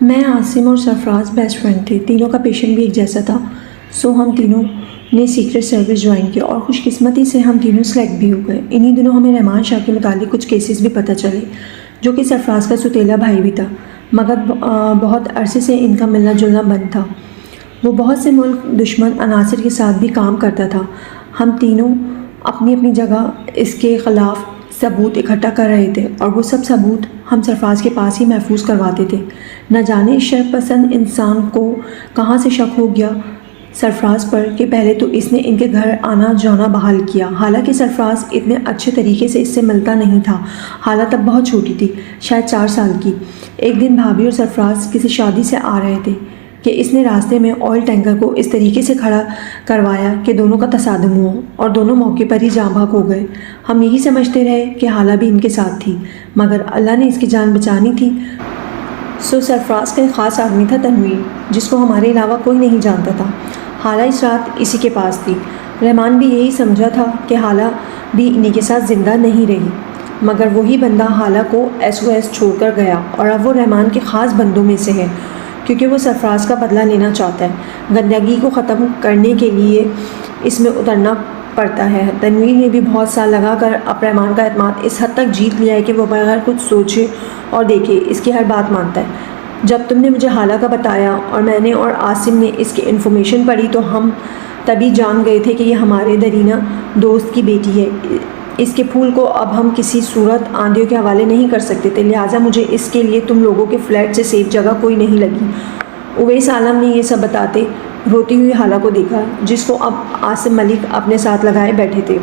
میں عاصم اور سرفراز best friend تھے، تینوں کا پیشن بھی ایک جیسا تھا، سو ہم تینوں نے سیکرٹ سروس جوائن کی اور خوش قسمتی سے ہم تینوں سلیکٹ بھی ہو گئے۔ انہی دنوں ہمیں رحمان شاہ کے متعلق کچھ کیسز بھی پتہ چلے، جو کہ سرفراز کا سوتیلا بھائی بھی تھا، مگر بہت عرصے سے ان کا ملنا جلنا بند تھا۔ وہ بہت سے ملک دشمن عناصر کے ساتھ بھی کام کرتا تھا۔ ہم تینوں اپنی اپنی جگہ اس کے خلاف ثبوت اکٹھا کر رہے تھے اور وہ سب ثبوت ہم سرفراز کے پاس ہی محفوظ کرواتے تھے۔ نہ جانے اس شر پسند انسان کو کہاں سے شک ہو گیا سرفراز پر کہ پہلے تو اس نے ان کے گھر آنا جانا بحال کیا، حالانکہ سرفراز اتنے اچھے طریقے سے اس سے ملتا نہیں تھا۔ حالت اب بہت چھوٹی تھی، شاید 4 سال کی۔ ایک دن بھابھی اور سرفراز کسی شادی سے آ رہے تھے کہ اس نے راستے میں آئل ٹینکر کو اس طریقے سے کھڑا کروایا کہ دونوں کا تصادم ہوا اور دونوں موقع پر ہی جاں بحق ہو گئے۔ ہم یہی سمجھتے رہے کہ حالہ بھی ان کے ساتھ تھی، مگر اللہ نے اس کی جان بچانی تھی۔ سو سرفراز کا ایک خاص آدمی تھا تنویر، جس کو ہمارے علاوہ کوئی نہیں جانتا تھا۔ حالہ اس رات اسی کے پاس تھی۔ رحمان بھی یہی سمجھا تھا کہ حالہ بھی انہی کے ساتھ زندہ نہیں رہی، مگر وہی بندہ حالہ کو SOS چھوڑ کر گیا اور اب وہ رحمان کے خاص بندوں میں سے ہے، کیونکہ وہ سرفراز کا بدلہ لینا چاہتا ہے۔ گندگی کو ختم کرنے کے لیے اس میں اترنا پڑتا ہے۔ تنویر نے بھی بہت سال لگا کر اب رحمان کا اعتماد اس حد تک جیت لیا ہے کہ وہ بغیر کچھ سوچے اور دیکھے اس کی ہر بات مانتا ہے۔ جب تم نے مجھے حالہ کا بتایا اور میں نے اور عاصم نے اس کی انفارمیشن پڑھی تو ہم تبھی جان گئے تھے کہ یہ ہمارے درینہ دوست کی بیٹی ہے۔ اس کے پھول کو اب ہم کسی صورت آندھیوں کے حوالے نہیں کر سکتے تھے، لہٰذا مجھے اس کے لیے تم لوگوں کے فلیٹ سے سیف جگہ کوئی نہیں لگی۔ اویس عالم نے یہ سب بتاتے روتی ہوئی حالہ کو دیکھا، جس کو اب عاصم ملک اپنے ساتھ لگائے بیٹھے تھے۔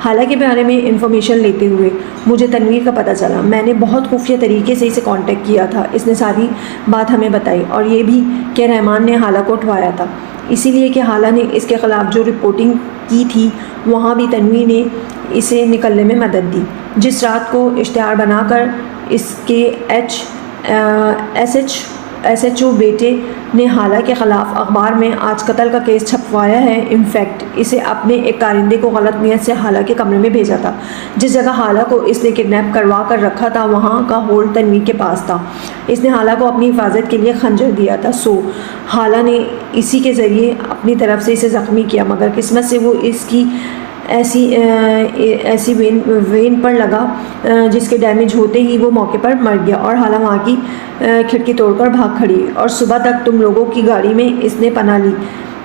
حالہ کے بارے میں انفارمیشن لیتے ہوئے مجھے تنویر کا پتہ چلا۔ میں نے بہت خفیہ طریقے سے اسے کانٹیکٹ کیا تھا۔ اس نے ساری بات ہمیں بتائی اور یہ بھی کہ رحمان نے حالہ کو اٹھوایا تھا، اسی لیے کہ حالہ نے اس کے خلاف جو رپورٹنگ کی تھی وہاں بھی تنویر نے اسے نکلنے میں مدد دی۔ جس رات کو اشتہار بنا کر اس کے SHO بیٹے نے حالہ کے خلاف اخبار میں آج قتل کا کیس چھپوایا ہے، انفیکٹ اسے اپنے ایک کارندے کو غلط نیت سے حالہ کے کمرے میں بھیجا تھا۔ جس جگہ حالہ کو اس نے کڈنیپ کروا کر رکھا تھا وہاں کا ہولڈ تنویر کے پاس تھا۔ اس نے حالہ کو اپنی حفاظت کے لیے خنجر دیا تھا، سو حالہ نے اسی کے ذریعے اپنی طرف سے اسے زخمی کیا، مگر قسمت سے وہ اس کی ایسی وین پر لگا جس کے ڈیمیج ہوتے ہی وہ موقع پر مر گیا اور حالہ وہاں کی کھڑکی توڑ کر بھاگ کھڑی اور صبح تک تم لوگوں کی گاڑی میں اس نے پناہ لی۔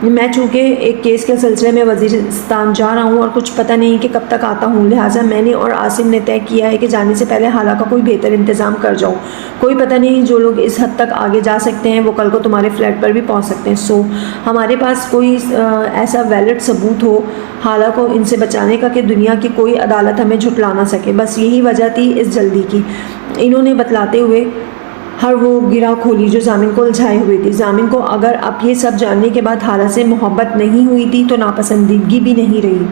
میں چونکہ ایک کیس کے سلسلے میں وزیرستان جا رہا ہوں اور کچھ پتہ نہیں کہ کب تک آتا ہوں، لہٰذا میں نے اور عاصم نے طے کیا ہے کہ جانے سے پہلے حالہ کا کوئی بہتر انتظام کر جاؤ۔ کوئی پتہ نہیں، جو لوگ اس حد تک آگے جا سکتے ہیں وہ کل کو تمہارے فلیٹ پر بھی پہنچ سکتے ہیں، سو ہمارے پاس کوئی ایسا ویلڈ ثبوت ہو حالہ کو ان سے بچانے کا کہ دنیا کی کوئی عدالت ہمیں جھٹلا نہ سکے، بس یہی وجہ تھی اس جلدی کی۔ انہوں نے بتلاتے ہوئے ہر وہ گرہ کھولی جو ضامن کو الجھائے ہوئے تھی۔ ضامن کو اگر اب یہ سب جاننے کے بعد حالہ سے محبت نہیں ہوئی تھی تو ناپسندیدگی بھی نہیں رہی۔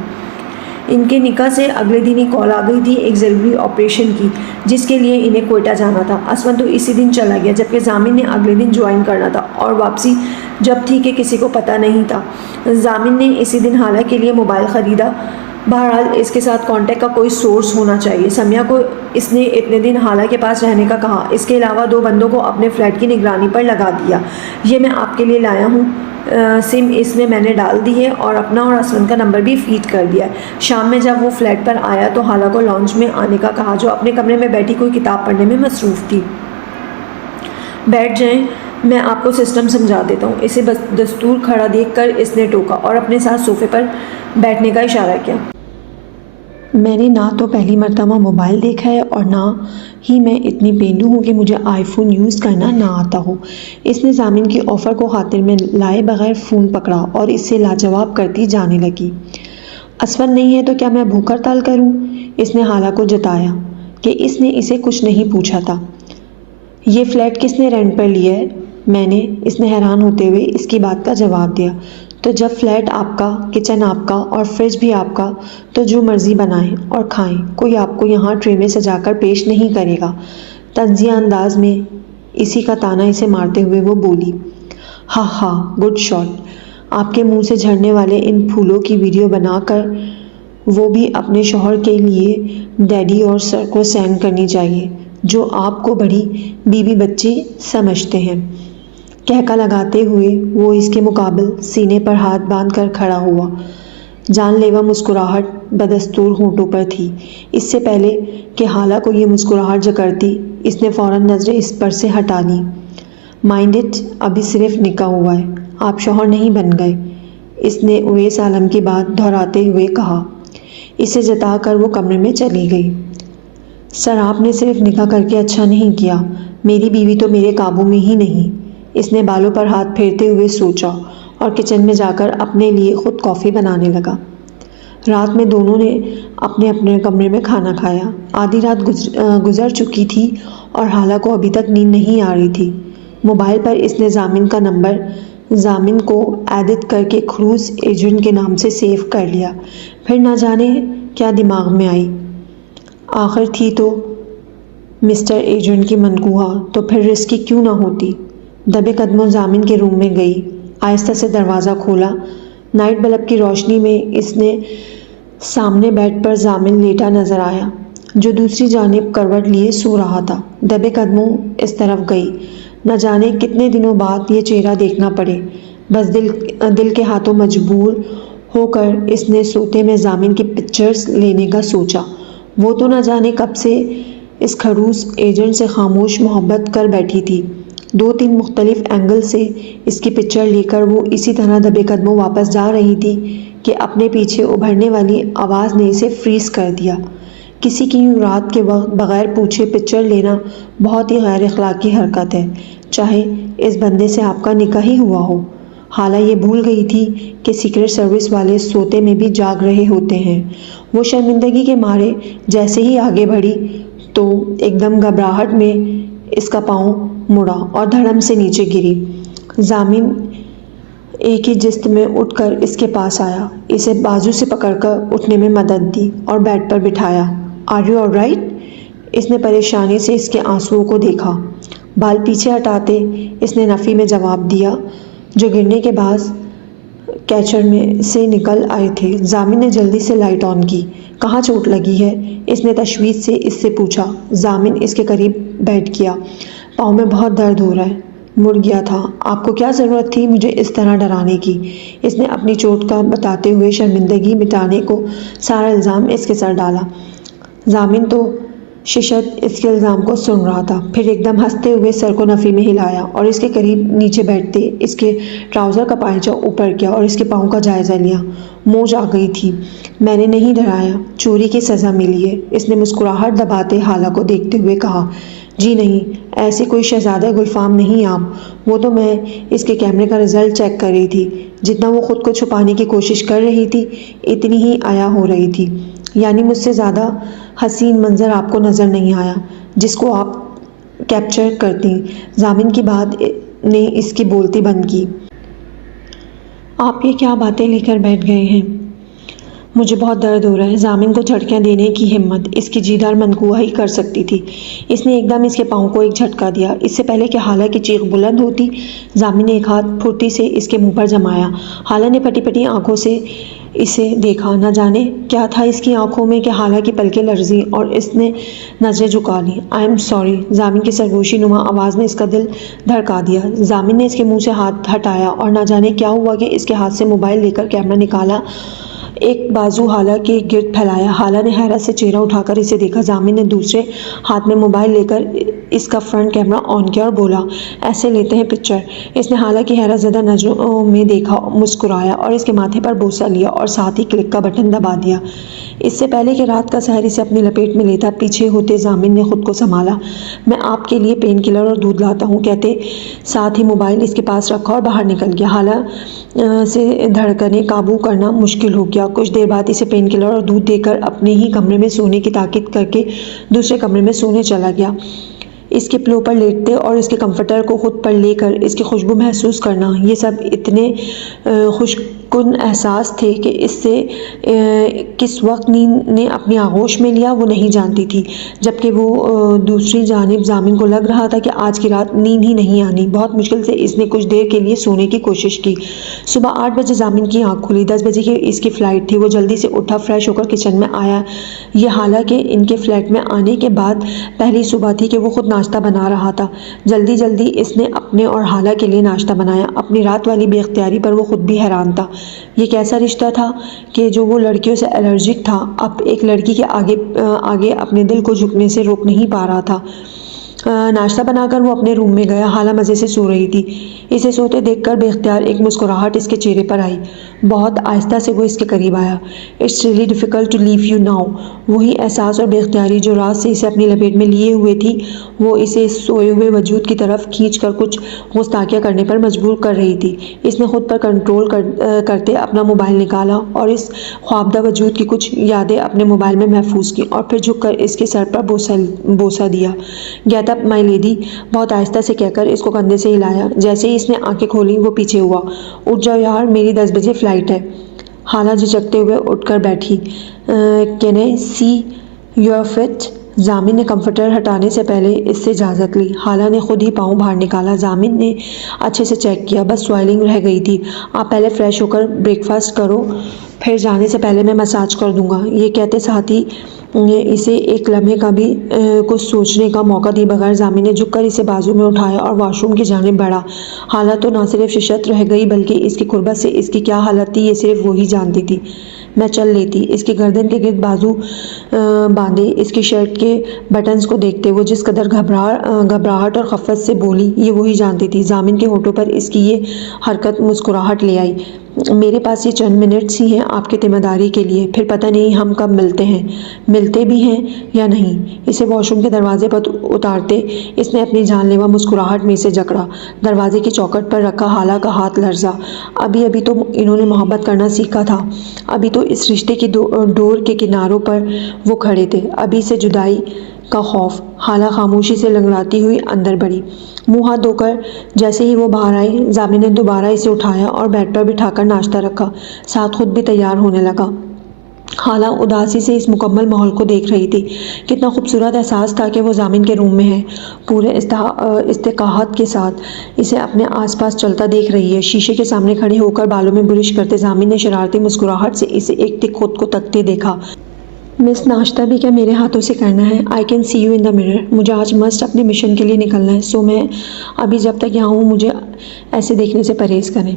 ان کے نکاح سے اگلے دن ہی کال آ گئی تھی ایک ضروری آپریشن کی، جس کے لیے انہیں کوئٹہ جانا تھا۔ اسود تو اسی دن چلا گیا، جبکہ ضامن نے اگلے دن جوائن کرنا تھا اور واپسی جب تھی کہ کسی کو پتہ نہیں تھا۔ ضامن نے اسی دن حالہ کے لیے موبائل خریدا۔ بہرحال اس کے ساتھ کانٹیکٹ کا کوئی سورس ہونا چاہیے۔ سمیہ کو اس نے اتنے دن حالہ کے پاس رہنے کا کہا، اس کے علاوہ 2 بندوں کو اپنے فلیٹ کی نگرانی پر لگا دیا۔ یہ میں آپ کے لیے لایا ہوں، سم اس میں نے ڈال دی ہے اور اپنا اور اسود کا نمبر بھی فیڈ کر دیا ہے۔ شام میں جب وہ فلیٹ پر آیا تو حالہ کو لانچ میں آنے کا کہا، جو اپنے کمرے میں بیٹھی کوئی کتاب پڑھنے میں مصروف تھی۔ بیٹھ جائیں، میں آپ کو سسٹم سمجھا دیتا ہوں۔ اسے دستور کھڑا دیکھ کر اس نے ٹوکا اور اپنے ساتھ صوفے پر بیٹھنے کا اشارہ کیا۔ میں نے نہ تو پہلی مرتبہ موبائل دیکھا ہے اور نہ ہی میں اتنی پینڈو ہوں کہ مجھے آئی فون یوز کرنا نہ آتا ہو۔ اس نے ضامن کی آفر کو خاطر میں لائے بغیر فون پکڑا اور اس سے لاجواب کرتی جانے لگی۔ اسود نہیں ہے تو کیا میں بھوک ہڑتال کروں؟ اس نے حالہ کو جتایا کہ اس نے اسے کچھ نہیں پوچھا تھا۔ یہ فلیٹ کس نے رینٹ پر لیا ہے؟ میں نے، اس نے حیران ہوتے ہوئے اس کی بات کا جواب دیا۔ تو جب فلیٹ آپ کا، کچن آپ کا اور فریج بھی آپ کا، تو جو مرضی بنائیں اور کھائیں، کوئی آپ کو یہاں ٹرے میں سجا کر پیش نہیں کرے گا۔ طنزیہ انداز میں اسی کا طعنہ اسے مارتے ہوئے وہ بولی، ہاں ہاں، گڈ شاٹ۔ آپ کے منہ سے جھڑنے والے ان پھولوں کی ویڈیو بنا کر وہ بھی اپنے شوہر کے لیے ڈیڈی اور سر کو سینڈ کرنی چاہیے۔ جو آپ کو بڑی بیوی بچی سمجھتے ہیں۔ کہکا لگاتے ہوئے وہ اس کے مقابل سینے پر ہاتھ باندھ کر کھڑا ہوا۔ جان لیوا مسکراہٹ بدستور ہونٹوں پر تھی۔ اس سے پہلے کہ حالہ کو یہ مسکراہٹ جکڑتی، اس نے فوراً نظریں اس پر سے ہٹا لیں۔ مائنڈ اٹ، ابھی صرف نکاح ہوا ہے، آپ شوہر نہیں بن گئے، اس نے اویس عالم کی بات دہراتے ہوئے کہا۔ اسے جتا کر وہ کمرے میں چلی گئی۔ سر، آپ نے صرف نکاح کر کے اچھا نہیں کیا، میری بیوی تو میرے قابو میں ہی نہیں، اس نے بالوں پر ہاتھ پھیرتے ہوئے سوچا اور کچن میں جا کر اپنے لیے خود کافی بنانے لگا۔ رات میں دونوں نے اپنے اپنے کمرے میں کھانا کھایا۔ آدھی رات گزر چکی تھی اور حالہ کو ابھی تک نیند نہیں آ رہی تھی۔ موبائل پر اس نے ضامن کا نمبر ضامن کو ایڈٹ کر کے کروز ایجنٹ کے نام سے سیو کر لیا۔ پھر نہ جانے کیا دماغ میں آئی، آخر تھی تو مسٹر ایجنٹ کی منقوہہ، تو پھر رسکی کیوں نہ ہوتی۔ دبے قدموں ضامن کے روم میں گئی، آہستہ سے دروازہ کھولا۔ نائٹ بلب کی روشنی میں اس نے سامنے بیڈ پر ضامن لیٹا نظر آیا، جو دوسری جانب کروٹ لیے سو رہا تھا۔ دبے قدموں اس طرف گئی، نہ جانے کتنے دنوں بعد یہ چہرہ دیکھنا پڑے۔ بس دل کے ہاتھوں مجبور ہو کر اس نے سوتے میں ضامن کی پکچرز لینے کا سوچا۔ وہ تو نہ جانے کب سے اس کھڑوس ایجنٹ سے خاموش محبت کر بیٹھی تھی۔ 2-3 مختلف اینگل سے اس کی پکچر لے کر وہ اسی طرح دبے قدموں واپس جا رہی تھی کہ اپنے پیچھے ابھرنے والی آواز نے اسے فریز کر دیا۔ کسی کی یوں رات کے وقت بغیر پوچھے پکچر لینا بہت ہی غیر اخلاقی حرکت ہے، چاہے اس بندے سے آپ کا نکاح ہی ہوا ہو۔ حالہ یہ بھول گئی تھی کہ سیکرٹ سروس والے سوتے میں بھی جاگ رہے ہوتے ہیں۔ وہ شرمندگی کے مارے جیسے ہی آگے بڑھی تو ایک دم گھبراہٹ میں اس کا پاؤں مڑا اور دھڑم سے نیچے گری۔ ضامن ایک ہی جست میں اٹھ کر اس کے پاس آیا، اسے بازو سے پکڑ کر اٹھنے میں مدد دی اور بیڈ پر بٹھایا۔ Are you all right? اس نے پریشانی سے اس کے آنسوؤں کو دیکھا۔ بال پیچھے ہٹاتے اس نے نفی میں جواب دیا، جو گرنے کے باعث کیچر میں سے نکل آئے تھے۔ ضامن نے جلدی سے لائٹ آن کی۔ کہاں چوٹ لگی ہے؟ اس نے تشویش سے اس سے پوچھا۔ ضامن اس کے قریب بیٹھ گیا۔ پاؤں میں بہت درد ہو رہا ہے، مڑ گیا تھا۔ آپ کو کیا ضرورت تھی مجھے اس طرح ڈرانے کی؟ اس نے اپنی چوٹ کا بتاتے ہوئے شرمندگی مٹانے کو سارا الزام اس کے سر ڈالا۔ ضامن تو ششت اس کے الزام کو سن رہا تھا، پھر ایک دم ہنستے ہوئے سر کو نفی میں ہلایا اور اس کے قریب نیچے بیٹھتے اس کے ٹراؤزر کا پائچہ اوپر کیا اور اس کے پاؤں کا جائزہ لیا۔ موج آ گئی تھی۔ میں نے نہیں ڈرایا، چوری کی سزا ملی ہے، اس نے مسکراہٹ دباتے حالہ کو دیکھتے ہوئے کہا۔ جی نہیں، ایسی کوئی شہزادہ گلفام نہیں آپ، وہ تو میں اس کے کیمرے کا رزلٹ چیک کر رہی تھی، جتنا وہ خود کو چھپانے کی کوشش کر رہی تھی اتنی ہی عیا ہو رہی تھی۔ یعنی مجھ سے زیادہ حسین منظر آپ کو نظر نہیں آیا جس کو آپ کیپچر کرتی۔ ضامن کی بات نے اس کی بولتی بند کی۔ آپ یہ کیا باتیں لے کر بیٹھ گئے ہیں؟ مجھے بہت درد ہو رہا ہے۔ ضامن کو جھٹکیاں دینے کی ہمت اس کی جیدار منقوہ ہی کر سکتی تھی۔ اس نے ایک دم اس کے پاؤں کو ایک جھٹکا دیا۔ اس سے پہلے کہ حالہ کی چیخ بلند ہوتی، ضامن نے ایک ہاتھ پھرتی سے اس کے منہ پر جمایا۔ حالہ نے پٹی پٹی آنکھوں سے اسے دیکھا۔ نہ جانے کیا تھا اس کی آنکھوں میں کہ حالہ کی پلکیں لرزیں اور اس نے نظریں جھکا لیں۔ آئی ایم سوری، ضامن کی سرگوشی نما آواز نے اس کا دل دھڑکا دیا۔ ضامن نے اس کے منہ سے ہاتھ ہٹایا اور نہ جانے کیا ہوا کہ اس کے ہاتھ سے موبائل لے کر کیمرہ نکالا، ایک بازو حالہ کے گرد پھیلایا۔ حالہ نے حیرت سے چہرہ اٹھا کر اسے دیکھا۔ ضامن نے دوسرے ہاتھ میں موبائل لے کر اس کا فرنٹ کیمرہ آن کیا اور بولا، ایسے لیتے ہیں پکچر۔ اس نے حالہ کی حیرت زدہ نظروں میں دیکھا، مسکرایا اور اس کے ماتھے پر بوسہ لیا اور ساتھ ہی کلک کا بٹن دبا دیا۔ اس سے پہلے کہ رات کا سحر اسے اپنی لپیٹ میں لیتا، پیچھے ہوتے ضامن نے خود کو سنبھالا۔ میں آپ کے لیے پین کلر اور دودھ لاتا ہوں، کہتے ساتھ ہی موبائل اس کے پاس رکھا اور باہر نکل گیا۔ حالہ سے دھڑکنیں قابو کرنا مشکل ہو گیا۔ کچھ دیر بعد اسے پین کلر اور دودھ دے کر اپنے ہی کمرے میں سونے کی تاکید کر کے دوسرے کمرے میں سونے چلا گیا۔ اس کے پلو پر لیٹتے اور اس کے کمفرٹر کو خود پر لے کر اس کی خوشبو محسوس کرنا، یہ سب اتنے خوش کن احساس تھے کہ اس سے کس وقت نیند نے اپنی آغوش میں لیا وہ نہیں جانتی تھی، جبکہ وہ دوسری جانب زامن کو لگ رہا تھا کہ آج کی رات نیند ہی نہیں آنی۔ بہت مشکل سے اس نے کچھ دیر کے لیے سونے کی کوشش کی۔ صبح 8 بجے زامن کی آنکھ کھلی۔ 10 بجے کی اس کی فلائٹ تھی۔ وہ جلدی سے اٹھا، فریش ہو کر کچن میں آیا۔ یہ حالانکہ ان کے فلیٹ میں آنے کے بعد پہلی صبح تھی کہ وہ خود ناشتہ بنا رہا تھا۔ جلدی جلدی اس نے اپنے اور حالہ کے لیے ناشتہ بنایا۔ اپنی رات والی بے اختیاری پر وہ خود بھی حیران تھا۔ یہ کیسا رشتہ تھا کہ جو وہ لڑکیوں سے الرجک تھا، اب ایک لڑکی کے آگے اپنے دل کو جھکنے سے روک نہیں پا رہا تھا۔ ناشتہ بنا کر وہ اپنے روم میں گیا۔ حالہ مزے سے سو رہی تھی۔ اسے سوتے دیکھ کر بے اختیار ایک مسکراہٹ اس کے چہرے پر آئی۔ بہت آہستہ سے وہ اس کے قریب آیا۔ "It's really difficult to leave you now." وہی احساس اور بے اختیاری جو رات سے اسے اپنی لپیٹ میں لیے ہوئے تھی، وہ اسے اس سوئے ہوئے وجود کی طرف کھینچ کر کچھ گستاخیاں کرنے پر مجبور کر رہی تھی۔ اس نے خود پر کنٹرول کرتے اپنا موبائل نکالا اور اس خوابدہ وجود کی کچھ یادیں اپنے موبائل میں محفوظ کیں اور پھر جھک کر اس کے سر پر بوسہ دیا۔ "Get up, my lady." بہت آہستہ سے کہہ کر اس کو کندھے سے ہلایا۔ جیسے ہی اس نے آنکھیں کھولیں وہ پیچھے ہوا۔ "اٹھ جاؤ یار، میری 10 بجے فلائٹ ہے." حالہ جھجکتے ہوئے اٹھ کر بیٹھی۔ "Can I see your feet?" Zamin نے کمفرٹر ہٹانے سے پہلے اس سے اجازت لی۔ حالہ نے خود ہی پاؤں باہر نکالا۔ زامن نے اچھے سے چیک کیا، بس سوائلنگ رہ گئی تھی۔ "آپ پہلے فریش ہو کر بریک فاسٹ کرو، پھر جانے سے پہلے میں مساج کر دوں گا." یہ کہتے ساتھ ہی اسے ایک لمحے کا بھی کچھ سوچنے کا موقع دیے بغیر زامن نے جھک کر اسے بازو میں اٹھایا اور واش روم کی جانب بڑھا۔ حالہ تو نہ صرف ششت رہ گئی بلکہ اس کی قربت سے اس کی کیا حالت تھی یہ صرف وہی جانتی تھی۔ "میں چل لیتی." اس کی گردن کے گرد بازو باندھے اس کی شرٹ کے بٹنز کو دیکھتے وہ جس قدر گھبراہٹ اور خفت سے بولی یہ وہی جانتی تھی۔ زامن کے ہونٹوں پر اس کی یہ حرکت مسکراہٹ لے آئی۔ "میرے پاس یہ چند منٹس ہی ہیں آپ کے ذمہ داری کے لیے، پھر پتہ نہیں ہم کب ملتے بھی ہیں یا نہیں." اسے واش روم کے دروازے پر اتارتے اس نے اپنی جان لیوا مسکراہٹ میں اسے جکڑا۔ دروازے کی چوکھٹ پر رکھا حالہ کا ہاتھ لرزا۔ ابھی تو انہوں نے محبت کرنا سیکھا تھا، ابھی تو اس رشتے کی ڈور کے کناروں پر وہ کھڑے تھے، ابھی سے جدائی کا خوف۔ حالہ خاموشی سے لنگڑاتی ہوئی اندر بڑھی، منہ ہاتھ دھو کر۔ جیسے ہی وہ باہر آئی زامن نے دوبارہ اسے اٹھایا اور بیڈ پر بٹھا کر ناشتہ رکھا، ساتھ خود بھی تیار ہونے لگا۔ حالہ اداسی سے اس مکمل ماحول کو دیکھ رہی تھی۔ کتنا خوبصورت احساس تھا کہ وہ زامن کے روم میں ہے، پورے استقامت کے ساتھ اسے اپنے آس پاس چلتا دیکھ رہی ہے۔ شیشے کے سامنے کھڑے ہو کر بالوں میں برش کرتے زامن نے شرارتی مسکراہٹ سے اسے ایک ٹک خود کو تکتے دیکھا۔ "مس، ناشتہ بھی کیا میرے ہاتھوں سے کرنا ہے؟ I can see you in the mirror." "مجھے آج مسٹ اپنے مشن کے لیے نکلنا ہے، سو میں ابھی جب تک یہاں ہوں مجھے ایسے دیکھنے سے پرہیز کریں۔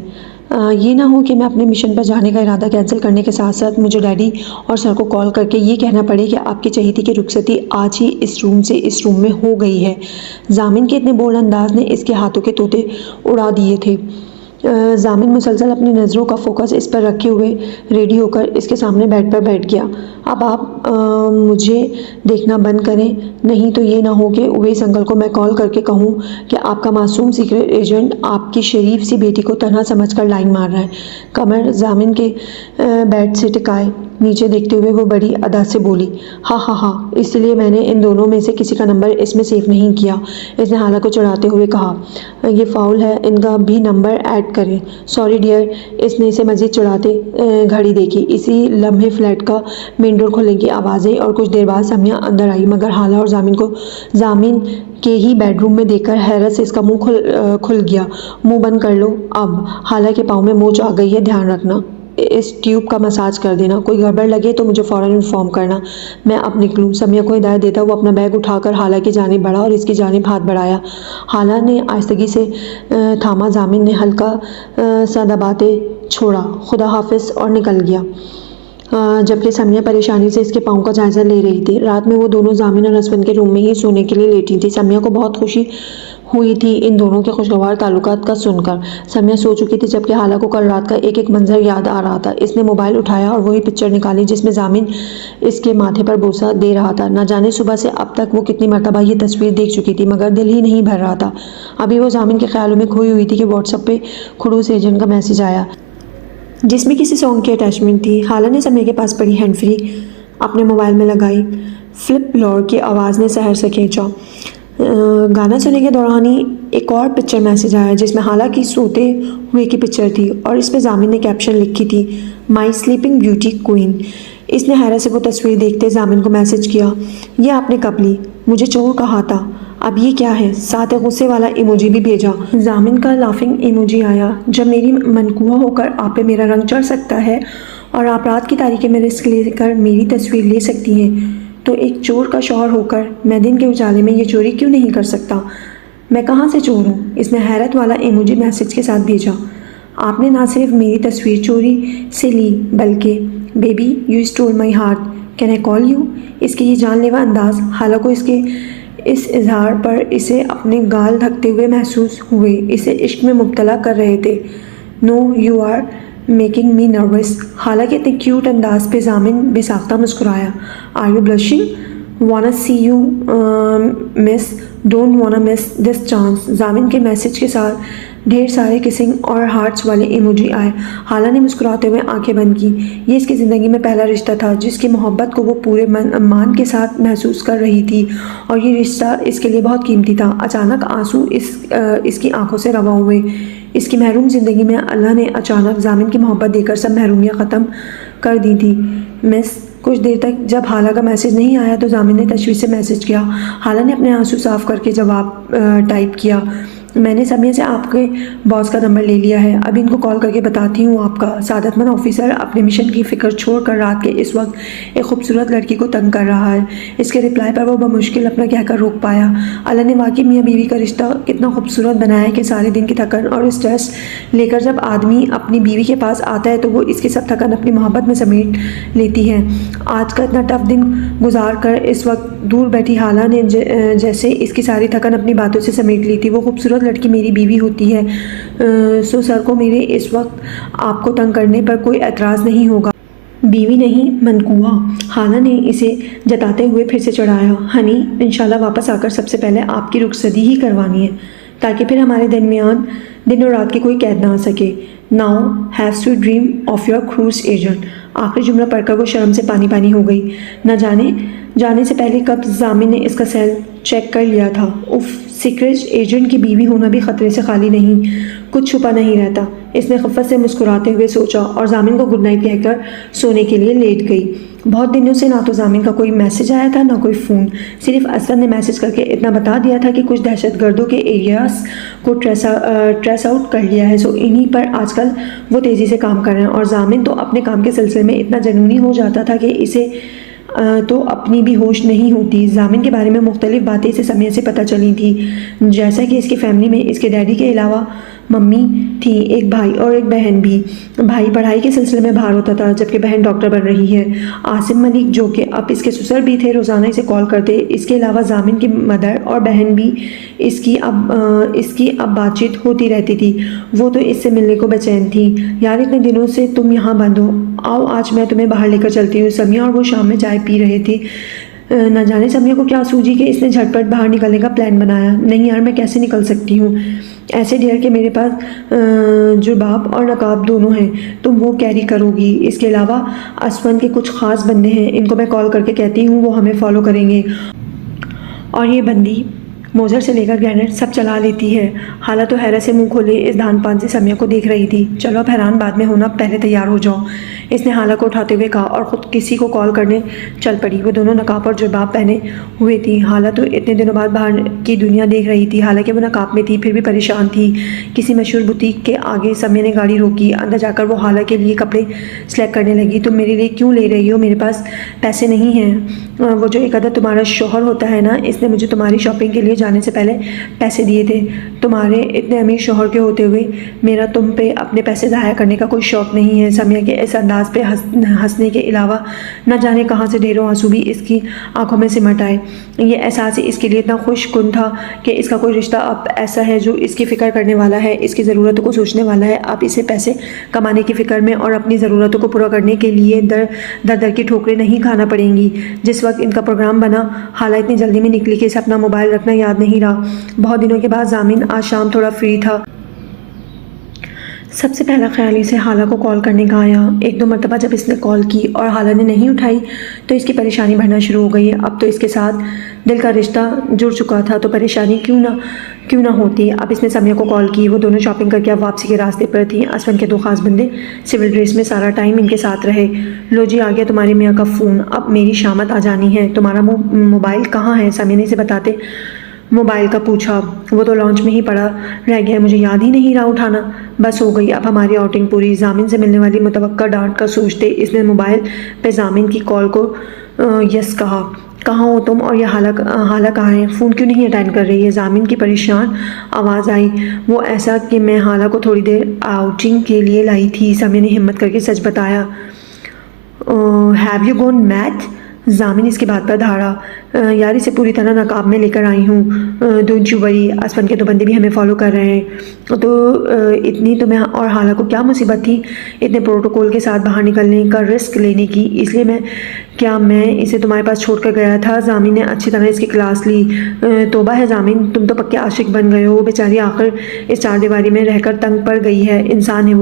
یہ نہ ہو کہ میں اپنے مشن پر جانے کا ارادہ کینسل کرنے کے ساتھ ساتھ مجھے ڈیڈی اور سر کو کال کر کے یہ کہنا پڑے کہ آپ کی چہیتی کی رخصتی آج ہی اس روم سے اس روم میں ہو گئی ہے." زامن کے اتنے بولڈ انداز نے اس کے ہاتھوں کے طوطے اڑا دیے تھے۔ زامن مسلسل اپنی نظروں کا فوکس اس پر رکھے ہوئے ریڈی ہو کر اس کے سامنے بیڈ پر بیٹھ گیا۔ "اب آپ مجھے دیکھنا بند کریں، نہیں تو یہ نہ ہو کہ اویس انکل کو میں کال کر کے کہوں کہ آپ کا معصوم سیکرٹ ایجنٹ آپ کی شریف سی بیٹی کو تنہا سمجھ کر لائن مار رہا ہے." کمر زامن کے بیڈ سے ٹکائے نیچے دیکھتے ہوئے وہ بڑی ادا سے بولی، ہاں، اس لیے میں نے ان دونوں میں سے کسی کا نمبر اس میں سیو نہیں کیا." اس نے حالہ کو چڑھاتے ہوئے کہا، "یہ فاؤل ہے، ان کا بھی نمبر ایڈ کریں." "Sorry dear." اس نے اسے مزید چڑھاتے گھڑی دیکھی۔ اسی لمحے فلیٹ کا مین ڈور کھلنے کی آوازیں اور کچھ دیر بعد سمیہ اندر آئی، مگر حالہ اور زامن کو زامن کے ہی بیڈ روم میں دیکھ کر حیرت سے اس کا منہ کھل گیا۔ "منہ بند کر لو اب، حالہ کے پاؤں میں موچ آ گئی ہے، دھیان رکھنا۔ اس ٹیوب کا مساج کر دینا، کوئی گڑبڑ لگے تو مجھے فوراً انفارم کرنا، میں اب نکلوں." سمیہ کو ہدایت دیتا وہ اپنا بیگ اٹھا کر حالہ کی جانب بڑھا اور اس کی جانب ہاتھ بڑھایا۔ حالہ نے آہستگی سے تھاما، زامن نے ہلکا سا دباتے چھوڑا، "خدا حافظ" اور نکل گیا، جبکہ سمیہ پریشانی سے اس کے پاؤں کا جائزہ لے رہی تھی۔ رات میں وہ دونوں زامن اور اسپن کے روم میں ہی سونے کے لیے لیٹی تھی۔ سمیہ کو بہت خوشی ہوئی تھی ان دونوں کے خوشگوار تعلقات کا سن کر۔ سمیہ سو چکی تھی جبکہ حالہ کو کل رات کا ایک ایک منظر یاد آ رہا تھا۔ اس نے موبائل اٹھایا اور وہی پکچر نکالی جس میں زامن اس کے ماتھے پر بوسہ دے رہا تھا۔ نہ جانے صبح سے اب تک وہ کتنی مرتبہ یہ تصویر دیکھ چکی تھی مگر دل ہی نہیں بھر رہا تھا۔ ابھی وہ زامن کے خیالوں میں کھوئی ہوئی تھی کہ واٹس ایپ پہ کھڑوس ایجنٹ کا میسج آیا جس میں کسی سانگ کی اٹیچمنٹ تھی۔ حالہ نے سمیہ کے پاس پڑی ہینڈ فری اپنے موبائل میں لگائی۔ فلپ بلور کی آواز نے سحر سے کھینچا۔ گانا چلنے کے دوران ہی ایک اور پکچر میسیج آیا جس میں حالہ کی سوتے ہوئے کی پکچر تھی اور اس پہ ضامن نے کیپشن لکھی تھی مائی سلیپنگ بیوٹی کوئین۔ اس نے حیرت سے وہ تصویر دیکھتے ضامن کو میسیج کیا، یہ آپ نے کب لی؟ مجھے چور کہا تھا، اب یہ کیا ہے؟ ساتھ غصے والا ایموجی بھی بھیجا۔ ضامن کا لافنگ ایموجی آیا، جب میری منقوہ ہو کر آپ پہ میرا رنگ چڑھ سکتا ہے اور آپ رات کی تاریکی میں رسک لے کر میری تصویر لے سکتی ہیں تو ایک چور کا شوہر ہو کر میں دن کے اجالے میں یہ چوری کیوں نہیں کر سکتا؟ میں کہاں سے چور ہوں؟ اس نے حیرت والا ایموجی میسیج کے ساتھ بھیجا۔ آپ نے نہ صرف میری تصویر چوری سے لی بلکہ baby you stole my heart, can I call you? اس کے یہ جان لیوا انداز حالہ کو اس کے اس اظہار پر اسے اپنے گال دھکتے ہوئے محسوس ہوئے، اسے عشق میں مبتلا کر رہے تھے۔ No you are making me nervous. حالانکہ اتنے کیوٹ انداز پہ ضامن بے ساختہ مسکرایا۔ Are you blushing? وانا سی یو مس، ڈونٹ وانا مس دس چانس۔ ضامن کے میسیج کے ساتھ ڈھیر سارے کسنگ اور ہارٹس والے ایموجی آئے۔ حالہ نے مسکراتے ہوئے آنکھیں بند کی۔ یہ اس کی زندگی میں پہلا رشتہ تھا جس کی محبت کو وہ پورے مان کے ساتھ محسوس کر رہی تھی اور یہ رشتہ اس کے لیے بہت قیمتی تھا۔ اچانک آنسو اس کی آنکھوں سے رواں ہوئے۔ اس کی محروم زندگی میں اللہ نے اچانک ضامن کی محبت دے کر سب محرومیاں ختم کر دی تھی۔ مس کچھ دیر تک جب حالہ کا میسیج نہیں آیا تو ضامن نے تشویش سے میسیج کیا۔ حالہ نے اپنے آنسو صاف کر کے جواب ٹائپ کیا، میں نے سمیہ سے آپ کے باس کا نمبر لے لیا ہے، ابھی ان کو کال کر کے بتاتی ہوں آپ کا۔ سعادت مند آفیسر اپنے مشن کی فکر چھوڑ کر رات کے اس وقت ایک خوبصورت لڑکی کو تنگ کر رہا ہے۔ اس کے رپلائی پر وہ بمشکل اپنا کہہ کر روک پایا، اللہ نے واقعی میاں بیوی کا رشتہ کتنا خوبصورت بنایا ہے کہ سارے دن کی تھکن اور اسٹریس لے کر جب آدمی اپنی بیوی کے پاس آتا ہے تو وہ اس کی سب تھکن اپنی محبت میں سمیٹ لیتی ہے۔ آج کا اتنا ٹف دن گزار کر اس وقت دور بیٹھی حالہ نے جیسے اس کی ساری تھکن اپنی باتوں سے سمیٹ لی تھی۔ وہ خوبصورت لڑکی میری بیوی ہوتی ہے، سو سر کو میرے اس وقت آپ کو تنگ کرنے پر کوئی اعتراض نہیں ہوگا۔ بیوی نہیں منقوہ، حالہ نے اسے جتاتے ہوئے پھر سے چڑھایا۔ ہنی، انشاءاللہ واپس آ کر سب سے پہلے آپ کی رخصتی ہی کروانی ہے تاکہ پھر ہمارے درمیان دن اور رات کی کوئی قید نہ آ سکے۔ Now have sweet dream of your cruise agent. آخری جملہ پڑھ کر وہ شرم سے پانی پانی ہو گئی۔ نہ جانے سے پہلے کب ضامن نے اس کا سیل چیک کر لیا تھا۔ اف، سیکرٹ ایجنٹ کی بیوی ہونا بھی خطرے سے خالی نہیں، کچھ چھپا نہیں رہتا، اس نے خفت سے مسکراتے ہوئے سوچا اور ضامن کو گڈ نائٹ کہہ کر سونے کے لیے لیٹ گئی۔ بہت دنوں سے نہ تو ضامن کا کوئی میسیج آیا تھا نہ کوئی فون، صرف اسد نے میسیج کر کے اتنا بتا دیا تھا کہ کچھ دہشت گردوں کے ایریاز کو ٹریس آؤٹ کر لیا ہے، سو انہی پر آج کل وہ تیزی سے کام کر رہے ہیں۔ اور ضامن تو اپنے کام کے سلسلے میں اتنا جنونی ہو جاتا تھا کہ اسے تو اپنی بھی ہوش نہیں ہوتی۔ ضامن کے بارے میں مختلف باتیں اسے سمیہ سے پتہ چلی تھی، جیسا کہ اس کی فیملی میں اس کے ڈیڈی کے علاوہ ممی تھی، ایک بھائی اور ایک بہن بھی۔ بھائی پڑھائی کے سلسلے میں باہر ہوتا تھا جبکہ بہن ڈاکٹر بن رہی ہے۔ عاصم ملک جو کہ اب اس کے سسر بھی تھے روزانہ اسے کال کرتے۔ اس کے علاوہ ضامن کی مدر اور بہن بھی اس کی اب بات چیت ہوتی رہتی تھی۔ وہ تو اس سے ملنے کو بے چین تھی۔ یار اتنے دنوں سے تم یہاں بند ہو، آؤ آج میں تمہیں باہر لے کر چلتی ہوں۔ سمیہ اور وہ شام میں چائے پی رہے تھے۔ نہ جانے سمیہ کو کیا سوجی کہ اس نے جھٹ پٹ باہر نکلنے کا پلان بنایا۔ نہیں یار میں کیسے نکل سکتی ہوں، ایسے ڈیئر کہ میرے پاس جرباب اور نقاب دونوں ہیں، تم وہ کیری کرو گی۔ اس کے علاوہ اسفند کے کچھ خاص بندے ہیں، ان کو میں کال کر کے کہتی ہوں وہ ہمیں فالو کریں گے، اور یہ بندی موزر سے لے کر گرینیڈ سب چلا لیتی ہے۔ حالہ تو حیرت سے منہ کھولے اس دھان پان سے سمیہ کو دیکھ رہی تھی۔ چلو اب حیران بعد میں ہونا، پہلے تیار ہو جاؤ، اس نے حالہ کو اٹھاتے ہوئے کہا اور خود کسی کو کال کرنے چل پڑی۔ وہ دونوں نقاب اور جرباب پہنے ہوئے تھی۔ حالہ تو اتنے دنوں بعد باہر کی دنیا دیکھ رہی تھی، حالانکہ وہ نقاب میں تھی پھر بھی پریشان تھی۔ کسی مشہور بوتیک کے آگے سمیہ نے گاڑی روکی، اندر جا کر وہ حالہ کے لیے کپڑے سلیکٹ کرنے لگی۔ تم میرے لیے کیوں لے رہی ہو؟ میرے پاس پیسے نہیں ہیں، وہ جو ایک عدد تمہارا شوہر ہوتا ہے نا، اس نے مجھے تمہاری شاپنگ کے لیے جانے سے پہلے پیسے دیے تھے۔ تمہارے اتنے امیر شوہر کے ہوتے ہوئے میرا تم پہ اپنے پیسے ضائع کرنے کا کوئی شوق نہیں ہے۔ سمیہ کے اس انداز پہ ہنسنے کے علاوہ نہ جانے کہاں سے ڈھیروں آنسو بھی اس کی آنکھوں میں سمٹ آئے۔ یہ احساس اس کے لیے اتنا خوش کن تھا کہ اس کا کوئی رشتہ اب ایسا ہے جو اس کی فکر کرنے والا ہے، اس کی ضرورتوں کو سوچنے والا ہے۔ اب اسے پیسے کمانے کی فکر میں اور اپنی ضرورتوں کو پورا کرنے کے لیے در کی ٹھوکریں نہیں کھانا پڑیں گی۔ جس وقت ان کا پروگرام بنا، حالہ اتنی جلدی میں نکلی کہ اسے اپنا موبائل رکھنا یاد نہیں رہا۔ بہت دنوں کے بعد ضامن آج شام تھوڑا فری تھا۔ سب سے پہلا خیال اسے حالہ کو کال کرنے کا آیا۔ ایک دو مرتبہ جب اس نے کال کی اور حالہ نے نہیں اٹھائی تو اس کی پریشانی بڑھنا شروع ہو گئی۔ اب تو اس کے ساتھ دل کا رشتہ جڑ چکا تھا تو پریشانی کیوں نہ ہوتی۔ اب اس نے سمیہ کو کال کی۔ وہ دونوں شاپنگ کر کے اب واپسی کے راستے پر تھیں۔ اسون کے دو خاص بندے سول ڈریس میں سارا ٹائم ان کے ساتھ رہے۔ لو جی، آ گیا تمہارے میاں کا فون، اب میری شامت آ جانی ہے۔ تمہارا موبائل کہاں ہے؟ سمیہ نے اسے بتاتے موبائل کا پوچھا۔ وہ تو لانچ میں ہی پڑا رہ گیا ہے، مجھے یاد ہی نہیں رہا اٹھانا۔ بس ہو گئی اب ہماری آؤٹنگ پوری۔ ضامن سے ملنے والی متوقع ڈانٹ کا سوچتے اس نے موبائل پہ ضامن کی کال کو یس کہا۔ کہاں ہو تم اور یہ حالہ کہاں ہے؟ فون کیوں نہیں اٹینڈ کر رہی ہے؟ ضامن کی پریشان آواز آئی۔ وہ ایسا کہ میں حالہ کو تھوڑی دیر آؤٹنگ کے لیے لائی تھی، سمیہ نے ہمت کر کے سچ بتایا۔ Have you gone mad? Zamin اس کی بات پر دھاڑا۔ یار اسے پوری طرح نقاب میں لے کر آئی ہوں۔ ڈونٹ یو وری، اسون کے دو بندے بھی ہمیں فالو کر رہے ہیں۔ تو اتنی تمہیں اور حالہ کو کیا مصیبت تھی اتنے پروٹوکول کے ساتھ باہر نکلنے کا رسک لینے کی؟ اس لیے میں اسے تمہارے پاس چھوڑ کر گیا تھا؟ ضامن نے اچھی طرح اس کی کلاس لی۔ توبہ ہے ضامن، تم تو پکے عاشق بن گئے ہو۔ وہ بیچاری آخر اس چار دیواری میں رہ کر تنگ پڑ گئی ہے۔ انسان ہے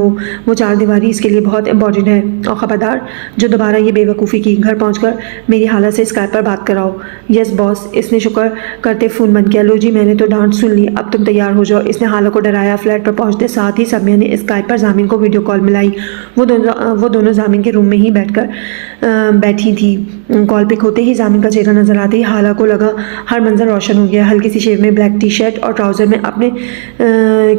وہ چار دیواری اس کے لیے بہت امپورٹنٹ ہے۔ اور خبردار جو دوبارہ یہ بے وقوفی کی، گھر پہنچ کر میری حالہ سے اسکائپ پر بات کراؤ۔ یس باس، اس نے شکر کرتے فون بند کیا۔ لو جی، میں نے تو ڈانٹ سن لی، اب تم تیار ہو جاؤ، اس نے حالہ کو ڈرایا۔ فلیٹ پر پہنچتے ساتھ ہی سمیہ نے اسکائپ پر ضامن کو ویڈیو کال ملائی۔ وہ دونوں ضامن کے روم میں ہی بیٹھی تھی۔ کال پک ہوتے ہی ضامن کا چہرہ نظر آتے ہی حالہ کو لگا ہر منظر روشن ہو گیا۔ ہلکی سی شیو میں، بلیک ٹی شرٹ اور ٹراؤزر میں، اپنے